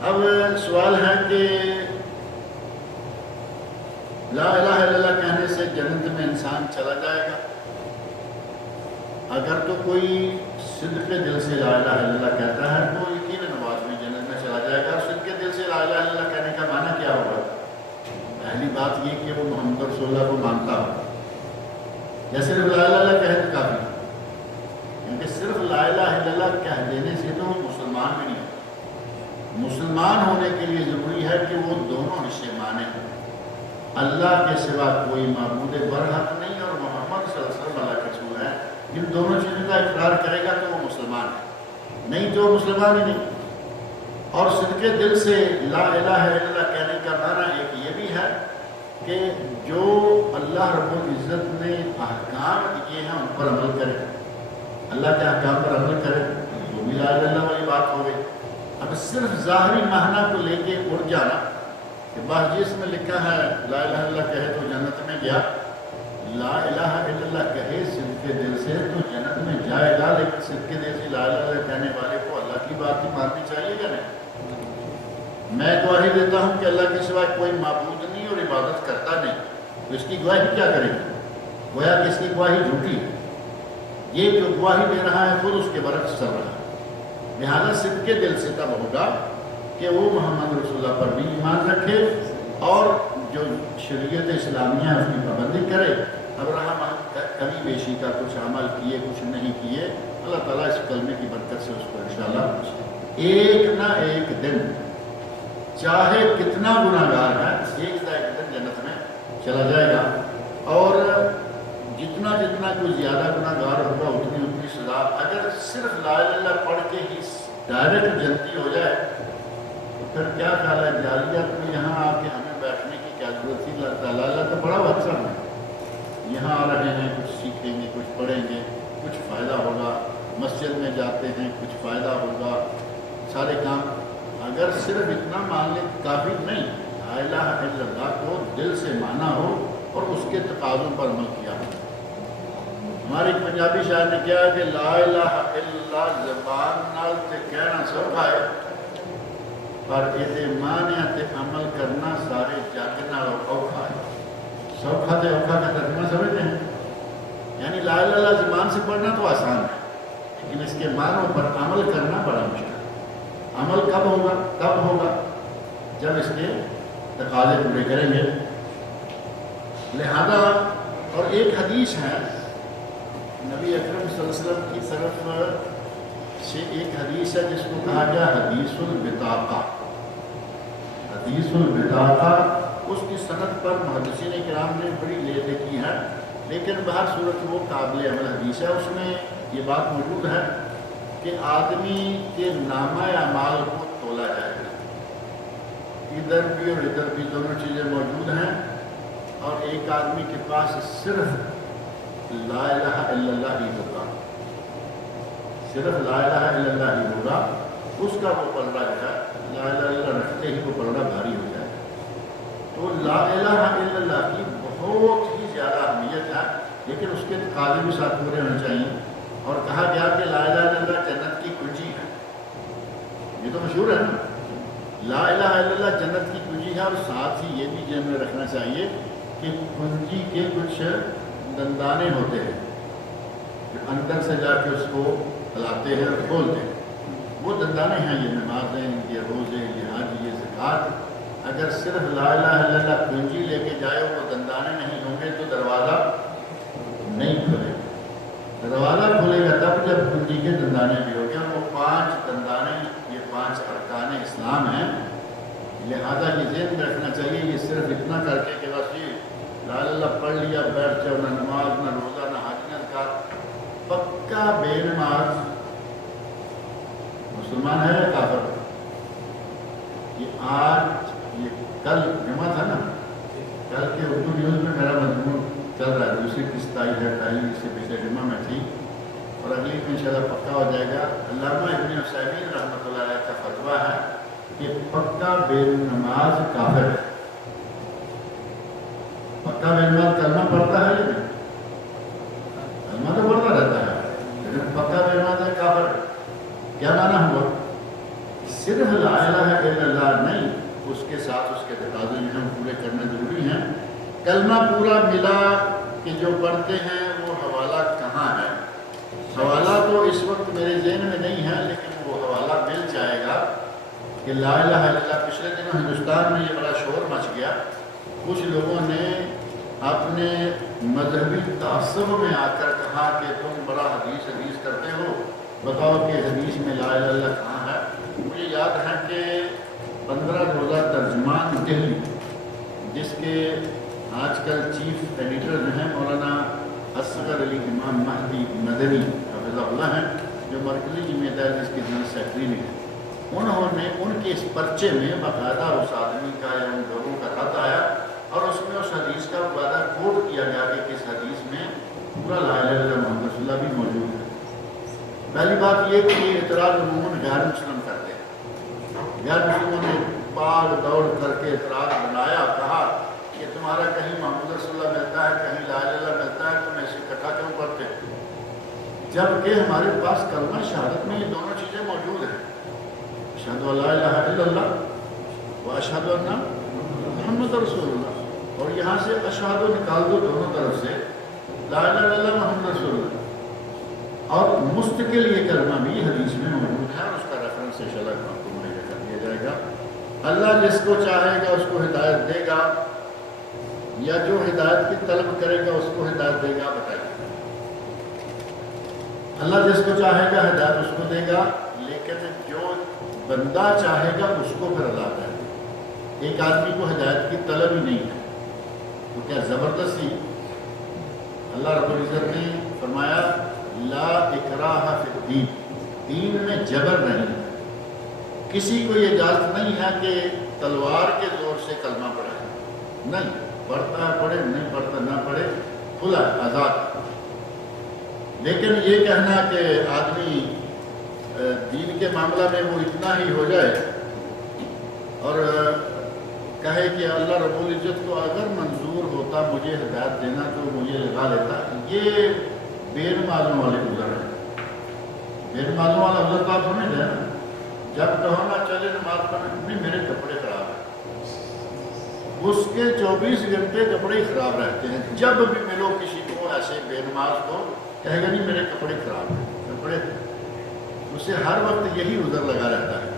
اب سوال ہے کہ لا الہ الا اللہ کہنے سے جنت میں انسان چلا جائے گا؟ اگر تو کوئی صدق دل سے لا الہ الا اللہ کہتا ہے تو یقیناً بعد میں جنت میں چلا جائے گا۔ صدق دل سے لا الہ الا اللہ کہنے کا معنی کیا ہوگا؟ پہلی بات یہ کہ وہ محمد رسول اللہ کو مانتا ہو، یا صرف لا الہ الا اللہ کہے تو کافی، کیونکہ صرف لا الہ الا اللہ کہہ دینے سے تو وہ مسلمان بھی نہیں ہوتا۔ مسلمان ہونے کے لیے ضروری ہے کہ وہ دونوں حصے مانے، اللہ کے سوا کوئی معبود برحق نہیں اور محمد صلی اللہ علیہ وسلم اللہ کے رسول ہے، ان دونوں چیزوں کا اقرار کرے گا تو وہ مسلمان ہے، نہیں تو وہ مسلمان ہی نہیں۔ اور صدق دل سے لا الہ الا اللہ کہنے کا معنی ایک یہ بھی ہے کہ جو اللہ رب العزت نے احکام دیے ہیں ان پر عمل کرے، اللہ کے احکام پر عمل کرے، وہ بھی لا الہ الا اللہ والی بات ہو گئی۔ اب صرف ظاہری معنی کو لے کے اڑ جانا کہ بس جس میں لکھا ہے لا الہ الا اللہ کہے تو جنت میں گیا، لا الہ الا اللہ کہے صدق دل سے تو جنت میں جائے گا، لیکن صدق دل سے لا الہ الا اللہ کہنے والے کو اللہ کی بات ہی ماننی چاہیے گا نہیں۔ میں گواہی دیتا ہوں کہ اللہ کے سوا کوئی معبود نہیں اور عبادت کرتا نہیں، تو اس کی گواہی کیا کرے گی؟ گویا کہ اس کی گواہی جھوٹی ہے، یہ جو گواہی دے رہا ہے خود اس کے برعکس چل رہا ہے۔ لہٰذا صدق دل سے تب ہوگا کہ وہ محمد رسول اللہ پر بھی ایمان رکھے اور جو شریعت اسلامیہ ہے اس کی پابندی کرے۔ اب رہا کمی بیشی کا، کچھ عمل کیے کچھ نہیں کیے، اللہ تعالیٰ اس کلمے کی برکت سے اس کو انشاءاللہ ایک نہ ایک دن، چاہے کتنا گناہ گار ہے، ایک نہ ایک دن جنت میں چلا جائے گا، اور جتنا جتنا کوئی زیادہ گناہ گار ہوگا اتنی اتنی سزا۔ اگر صرف لا الہ الا اللہ پڑھ کے ہی ڈائریکٹ جنتی ہو جائے تو پھر کیا خیال ہے جالیات میں یہاں آ کے ہمیں بیٹھنے کی کیا ضرورت تھی؟ لا الہ الا اللہ تو بڑا اچھا ہے، یہاں آ رہے ہیں، کچھ سیکھیں گے، کچھ پڑھیں گے، کچھ فائدہ ہوگا، مسجد میں جاتے ہیں کچھ فائدہ ہوگا، سارے کام۔ اگر صرف اتنا مان لیں کافی نہیں، لا الہ الا اللہ کو دل سے مانا ہو اور اس کے تقاضوں پر عمل کیا ہو۔ ہمارے ایک پنجابی شاعر نے کیا کہ لا الہ الا اللہ زبان نال تے کہنا سوکھا ہے پر یہ مانیا تے عمل کرنا سارے جگ نال اوکھا ہے. سوکھا تے اوکھا کا ترجمہ سمجھتے ہیں؟ یعنی لا الہ الا اللہ زبان سے پڑھنا تو آسان ہے لیکن اس کے معنوں پر عمل کرنا بڑا مشکل ہے. عمل کب ہوگا؟ تب ہوگا جب اس کے تقاضے پورے کریں گے. لہذا اور ایک حدیث ہے نبی اکرم صلی اللہ علیہ وسلم کی طرف سے ایک حدیث ہے جس کو کہا گیا حدیث البطاقہ. حدیث البطاقہ اس کی سند پر محدثین کرام نے بڑی لیدیں کی ہے لیکن بہر صورت وہ قابل عمل حدیث ہے. اس میں یہ بات موجود ہے کہ آدمی کے نامہ اعمال کو تولا جائے گا. ادھر بھی اور ادھر بھی دونوں چیزیں موجود ہیں اور ایک آدمی کے پاس صرف لا الہ الا اللہ ہی ہوگا, صرف لا الہ الا اللہ ہی ہوگا. اس کا وہ پلڑا جو ہے لا الہ الا اللہ رکھتے ہی وہ پلڑا بھاری ہو جائے گا. تو لا الہ الا اللہ کی بہت ہی زیادہ اہمیت ہے لیکن اس کے تقاضے بھی ساتھ پورے ہونے چاہیے. اور کہا گیا کہ لا الہ الا اللہ جنت کی کنجی ہے. یہ تو مشہور ہے نا, لا الہ الا اللہ جنت کی کنجی ہے. اور ساتھ ہی یہ بھی ذہن میں رکھنا چاہیے کہ کنجی کے کچھ دندانے ہوتے ہیں جو اندر سے جا کے اس کو ہلاتے ہیں اور کھولتے ہیں. وہ دندانے ہیں یہ نمازیں, یہ روزے, یہ حج, یہ زکوٰۃ. اگر صرف لا الہ الا اللہ کنجی لے کے جائے وہ دندانے نہیں ہوں گے تو دروازہ نہیں کھلے گا. دروازہ کھلے گا تب جب کنجی کے دندانے بھی ہو گیا. وہ 5 دندانے یہ 5 ارکان اسلام ہیں. لہذا یہ ذہن میں رکھنا چاہیے یہ صرف اتنا کر کے کہ بس یہ لا الہ الا اللہ پڑھ لیا بیٹھ جاؤ, نہ نماز نہ روزہ نہ حج نہ زکوٰۃ. پکا بے نماز مسلمان ہے یا کافر؟ یہ آج یہ کل جمعہ تھا نا, کل کے اردو نیوز میں میرا مضمون چل رہا ہے. دوسری قسط آئی ہے, پہلی اس سے پچھلے جمعہ میں تھی اور اگلی میں انشاءاللہ پکا ہو جائے گا. علامہ ابن عثیمین رحمۃ اللہ علیہ کا فتویٰ ہے کہ پکا بے نماز کافر ہے. پکا بے نماز کلمہ پڑھتا ہے لیکن کلمہ تو پڑھتا رہتا ہے لیکن پکا بے نماز ہے کافر. کیا معنی ہوا؟ صرف لا الہ الا اللہ نہیں, اس کے ساتھ اس کے تقاضے جو ہیں پورے کرنے ضروری ہیں. کلمہ پورا ملا کہ جو پڑھتے ہیں وہ حوالہ کہاں ہے؟ حوالہ تو اس وقت میرے ذہن میں نہیں ہے لیکن وہ حوالہ مل جائے گا کہ لا الہ الا اللہ. پچھلے دنوں ہندوستان میں یہ بڑا شور مچ گیا. کچھ لوگوں نے اپنے مذہبی تعصب میں آ کر کہا کہ تم بڑا حدیث کرتے ہو, بتاؤ کہ حدیث میں لا الہ الا اللہ کہاں ہے. مجھے یاد ہے کہ 15 روزہ ترجمان دہلی جس کے آج کل چیف ایڈیٹر جو ہیں مولانا اصغر علی امام مہدی مدنی حفظہ اللہ ہیں, جو مرکزی جمعیت ہے جس کے جنرل سیکرٹری نے, انہوں نے ان کے اس پرچے میں باقاعدہ اس آدمی کا یا ان لوگوں کا خط آیا اور اس میں اس حدیث کا باقاعدہ کوٹ کیا گیا کہ کس حدیث میں پورا لا الہ الا اللہ محمد رسول اللہ بھی موجود ہے. پہلی بات یہ کہ یہ اعتراض عموماً غیر مسلم کرتے ہیں. غیر مسلموں نے باغ دوڑ کر کے اعتراض بنایا, کہا کہ تمہارا کہیں محمد رسول اللہ ملتا ہے کہیں لا الہ الا اللہ ملتا ہے, تم ایسے اکٹھا کیوں پڑھتے ہیں؟ جبکہ ہمارے پاس کلمہ شہادت میں یہ دونوں چیزیں موجود ہیں, اشہد ان لا الہ الا اللہ و اشہد ان محمد رسول اللہ. اور یہاں سے اشہد نکال دو دونوں طرف سے, لا الہ الا اللہ محمد رسول اللہ. اور مستقل یہ کلمہ بھی حدیث میں موجود ہے اور اس کا ریفرنس انشاءاللہ آپ کو مہیا کر دیا جائے گا. اللہ جس کو چاہے گا اس کو ہدایت دے گا, یا جو ہدایت کی طلب کرے گا اس کو ہدایت دے گا. بتائیے, اللہ جس کو چاہے گا ہدایت اس کو دے گا, لیکن جو بندہ چاہے گا اس کو پھر اللہ دے گا. ایک آدمی کو ہدایت کی طلب ہی نہیں ہے تو کیا زبردستی؟ اللہ رب العزت نے فرمایا لا اکراہ فی الدین, دین میں جبر نہیں. کسی کو یہ اجازت نہیں ہے کہ تلوار کے زور سے کلمہ پڑھے, نہیں, پڑھتا ہے پڑھے, نہیں پڑھتا نہ پڑھے, کھلا آزاد. لیکن یہ کہنا کہ آدمی دین کے معاملہ میں وہ اتنا ہی ہو جائے اور کہے کہ اللہ رب العزت کو اگر منظور ہوتا مجھے ہدایت دینا تو مجھے لگا لیتا, یہ بے نمازوں والے عذر ہیں. بے نمازوں والا عذر تو آپ سمجھ رہے ہیں نا, جب کہو نا چلے نماز پڑھنے, نہیں میرے کپڑے خراب ہیں, اس کے 24 گھنٹے کپڑے ہی خراب رہتے ہیں. جب بھی ملو کسی کو ایسے بے نماز کو, کہے گا نہیں میرے کپڑے خراب ہیں, کپڑے, اسے ہر وقت یہی عذر لگا رہتا ہے.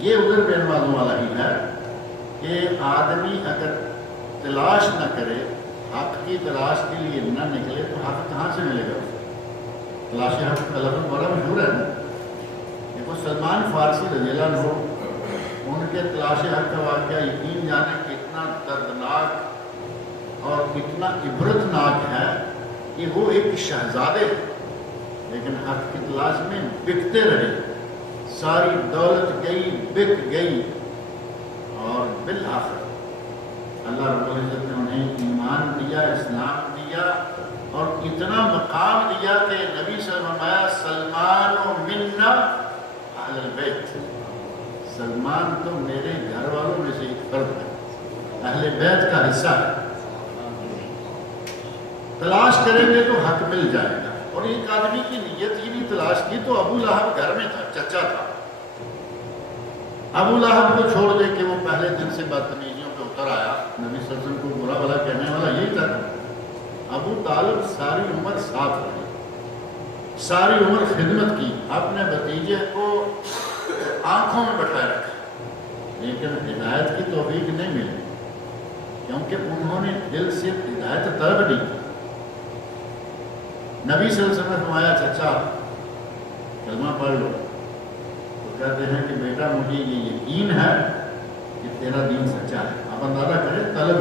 یہ عذر بے نمازوں والا ہی ہے کہ آدمی اگر تلاش نہ کرے, حق کی تلاش کے لیے نہ نکلے تو حق کہاں سے ملے گا؟ تلاش حق کا لفظ بڑا مشہور ہے نا. دیکھو سلمان فارسی رضی اللہ عنہ, ان کے تلاش حق کا واقعہ یقین جانے کتنا دردناک اور کتنا عبرتناک ہے کہ وہ ایک شہزادے لیکن حق کی تلاش میں بکتے رہے. ساری دولت گئی, بک گئی, اور بالآخر اللہ رب العزت نے انہیں ایمان دیا, اسلام دیا, اور اتنا مقام دیا کہ نبی صلی اللہ علیہ وسلم سلمان منا اہل البیت, سلمان تو میرے گھر والوں میں سے ایک فرد ہے, اہل بیت کا حصہ ہے. تلاش کریں گے تو حق مل جائے گا. اور ایک آدمی کی نیت ہی نہیں تلاش کی تو ابو لہب گھر میں تھا, چچا تھا. ابو لہب کو چھوڑ دے کہ وہ پہلے دن سے بدتمیزیوں پہ اتر آیا, نبی صلی اللہ علیہ وسلم کو برا بھلا کہنے والا یہی تھا. ابو طالب ساری عمر ساتھ رہے, ساری عمر خدمت کی, اپنے بھتیجے کو آنکھوں میں بٹھائے رکھا, لیکن ہدایت کی توفیق نہیں ملی کیونکہ انہوں نے دل سے ہدایت طلب نہیں کی. نبی صلی اللہ علیہ وسلم نے فرمایا چچا کلمہ پڑھ لو, تو کہتے ہیں کہ بیٹا مجھے یہ یقین ہے کہ تیرا دین سچا ہے. آپ اندازہ کریں طلب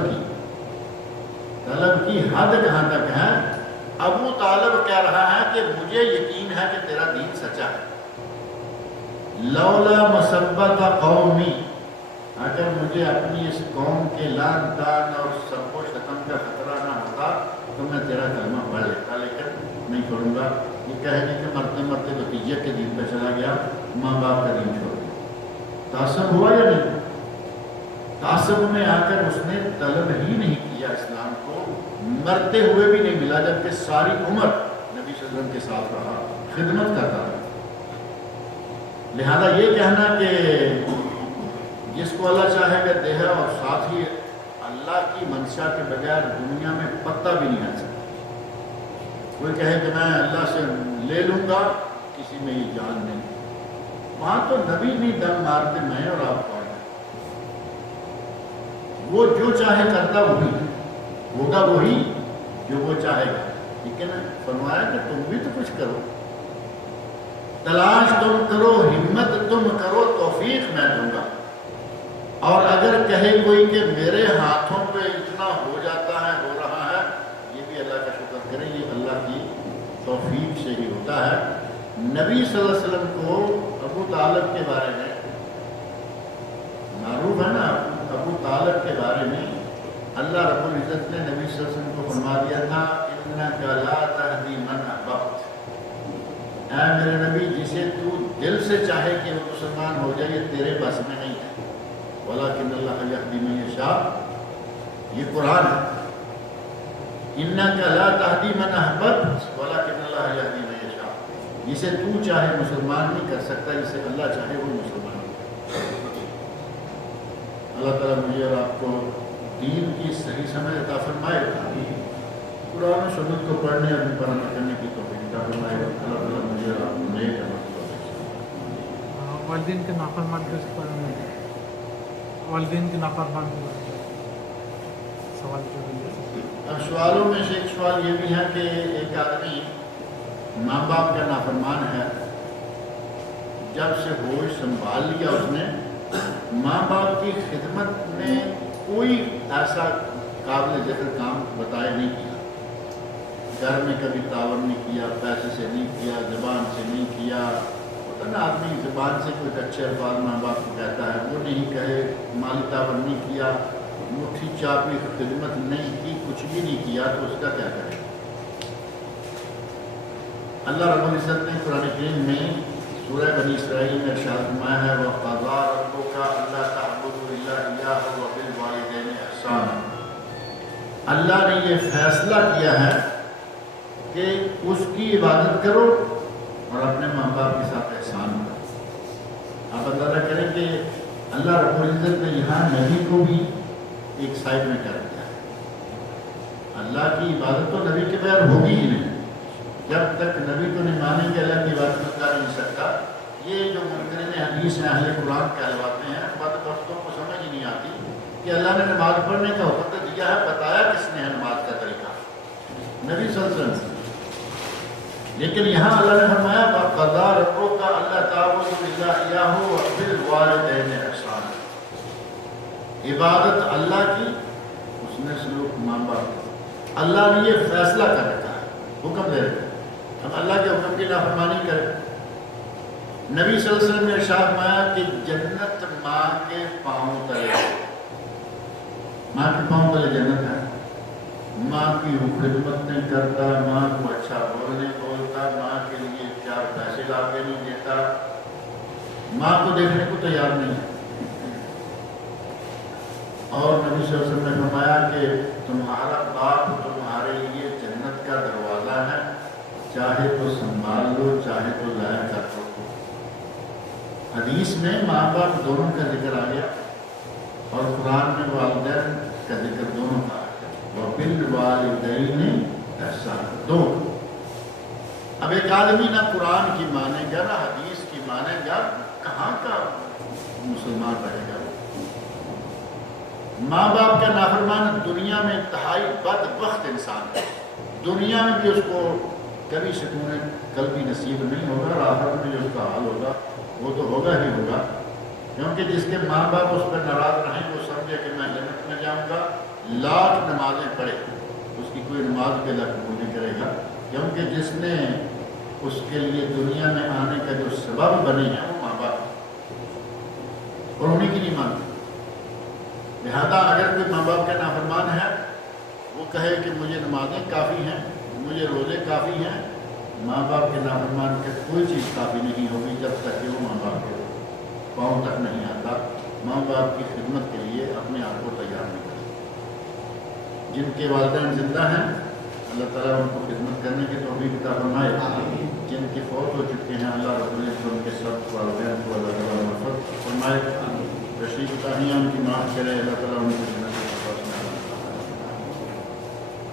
کی حد کہاں تک ہے. ابو طالب کہہ رہا ہے کہ مجھے یقین ہے کہ تیرا دین سچا ہے. لولا مسبت قومی, اگر مجھے اپنی اس قوم کے لعن طعن اور سب و شتم کا خطرہ نہ ہوتا تو میں تیرا کلمہ پڑھ لیتا, لیکن نہیں پڑھوں گا. یہ کہے گی کہ مرتے مرتے بھتیجے کے دین پہ چلا گیا, ماں باپ کا دین چھوڑ دیا. تعصب ہوا یا نہیں؟ تعصب میں آ کر اس نے طلب ہی نہیں کیا اسلام کو, مرتے ہوئے بھی نہیں ملا, جبکہ ساری عمر نبی صلی اللہ علیہ وسلم کے ساتھ رہا, خدمت کرتا رہا. لہذا یہ کہنا کہ جس کو اللہ چاہے گا دے ہے, اور ساتھ ہی اللہ کی منشا کے بغیر دنیا میں پتہ بھی نہیں آ سکتا. کوئی کہے کہ میں اللہ سے لے لوں گا, کسی میں یہ جان نہیں. وہاں تو نبی بھی دم مارتے, میں اور آپ کون ہیں. وہ جو چاہے کرتا وہی ہوگا, وہی جو وہ چاہے گا. لیکن فرمایا کہ تم بھی تو کچھ کرو, تلاش تم کرو, ہمت تم کرو, توفیق میں دوں گا. اور اگر کہے کوئی کہ میرے ہاتھوں پہ اتنا ہو جاتا ہے, ہو رہا ہے, یہ بھی اللہ کا شکر کریں, یہ اللہ کی توفیق سے ہی ہوتا ہے. نبی صلی اللہ علیہ وسلم کو ابو طالب کے بارے میں معروف ہے نا, ابو طالب کے بارے میں اللہ رب العزت نے نبی صلی اللہ علیہ وسلم کو فرما دیا تھا انک لا تہدی من احببت, اے میرے نبی جسے تو دل سے چاہے کہ وہ مسلمان ہو جائے یہ تیرے بس میں نہیں ہے. ولیکن اللہ یہدی من یشاء, یہ قرآن ہے. انک لا تہدی من احببت ولیکن اللہ یہدی من یشاء, جسے تو چاہے مسلمان نہیں کر سکتا, جسے اللہ چاہے وہ مسلمان ہو. اللہ تعالیٰ مجھے اور آپ کو دین کی صحیح سمجھ عطا فرمائے, قرآن و سنت کو پڑھنے اور ان پر عمل کرنے کی توفیق عطا فرمائے. اللہ تعالیٰ مجھے اور آپ کو نیک عمل کی توفیق. والدین کے نافرمان کے اس پر والدین کے نافرمان سوال اب سوالوں میں سے ایک سوال یہ بھی ہے کہ ایک آدمی ماں باپ کا نافرمان ہے, جب سے ہوش سنبھال لیا اس نے, ماں باپ کی خدمت میں کوئی ایسا قابل ذکر کام بتائے نہیں کیا. گھر میں کبھی تعاون نہیں کیا, پیسے سے نہیں کیا, زبان سے نہیں کیا. ہوتا نا آدمی زبان سے کوئی اچھے الفاظ ماں باپ کو کہتا ہے, وہ نہیں کہے. مالی تعاون نہیں کیا, مٹھی چاپی خدمت نہیں کی, کچھ بھی نہیں کیا, تو اس کا کیا کرے. اللہ رب العزت نے قرآن کریم میں سورہ بنی اسرائیل میں ارشاد فرمایا ہے وَقَضَىٰ رَبُّكَ أَلَّا تَعْبُدُوا إِلَّا إِيَّاهُ وَبِالْوَالِدَيْنِ إِحْسَانًا. اللہ نے یہ فیصلہ کیا ہے کہ اس کی عبادت کرو اور اپنے ماں باپ کے ساتھ احسان کرو۔ آپ اندازہ کریں کہ اللہ رب العزت نے یہاں نبی کو بھی ایک سائڈ میں کر دیا۔ اللہ کی عبادت تو نبی کے بغیر ہوگی ہی نہیں، جب تک نبی کو نہیں مانیں گے اللہ کی عبادت کر نہیں سکتا۔ یہ جو منکرین حدیث ہیں، اہل قرآن کہلواتے ہیں، بدبختوں کو سمجھ ہی نہیں آتی کہ اللہ نے نماز پڑھنے کا حکم تو دیا ہے، بتایا کس نے ہے نماز کا طریقہ؟ نبی صلی اللہ علیہ وسلم۔ لیکن یہاں اللہ نے فرمایا وَقَضَىٰ رَبُّكَ أَلَّا تَعْبُدُوا إِلَّا إِيَّاهُ وَبِالْوَالِدَيْنِ إِحْسَانًا۔ عبادت اللہ کی، اس نے سلوک ماں باپ، اللہ نے یہ فیصلہ کر رکھا ہے، حکم دے رکھا ہے، ہم اللہ کے حکم کی نافرمانی کریں۔ نبی صلی اللہ علیہ وسلم نے ارشاد فرمایا کہ جنت ماں کے پاؤں تلے، ماں کے پاؤں تلے جنت ہے۔ ماں کی خدمت نہیں کرتا، ماں کو اچھا بولنے بولتا، ماں کے لیے 4 پیسے لا کے نہیں دیتا، ماں کو دیکھنے کو تیار نہیں ہے۔ اور نبی صلی اللہ علیہ وسلم نے فرمایا کہ تمہارا باپ تمہارے لیے جنت کا دروازہ ہے، چاہے تو سنبھال لو، چاہے تو ضائع کر دو۔ حدیث میں ماں باپ دونوں کا ذکر آ گیا اور قرآن میں والدین کا ذکر دونوں کا آ گیا، وَبِالْوَالِدَيْنِ إِحْسَانًا، دو۔ اب ایک آدمی نہ قرآن کی مانے گا نہ حدیث کی مانے گا، کہاں کا مسلمان رہے گا؟ ماں باپ کا نافرمان دنیا میں انتہائی بدبخت انسان ہے، دنیا میں بھی اس کو کبھی سکون قلبی نصیب نہیں ہوگا، اور آخرت میں جو اس کا حال ہوگا وہ تو ہوگا ہی ہوگا، کیونکہ جس کے ماں باپ اس پر ناراض رہیں وہ سمجھے کہ میں جنت میں جاؤں گا، لاکھ نمازیں پڑھے اس کی کوئی نماز کے لگ قبول نہیں کرے گا، کیونکہ جس نے اس کے لیے دنیا میں آنے کا جو سبب بنے ہیں وہ ماں باپ، اور انہیں کی نہیں مانتے۔ لہذا اگر کوئی ماں باپ کا نافرمان ہے، وہ کہے کہ مجھے نمازیں کافی ہیں، مجھے روزے کافی ہیں، ماں باپ کے نافرمان کے کوئی چیز کافی نہیں ہوگی جب تک کہ وہ ماں باپ کے پاؤں تک نہیں آتا، ماں باپ کی خدمت کے لیے اپنے آپ کو تیار نہیں کرتا۔ جن کے والدین زندہ ہیں اللہ تعالیٰ ان کو خدمت کرنے کی توفیق عطا فرمائے، جن کے فوت ہو چکے ہیں اللہ رب العزت ان کے سب والدین کو اللہ تعالیٰ مغفرت فرمائے، رشید کوتاہیاں ان کی معاف کرے، اللہ تعالیٰ ان کو جنت کے فردوس میں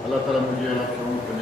اللہ تعالیٰ مجھے آپ لوگوں کو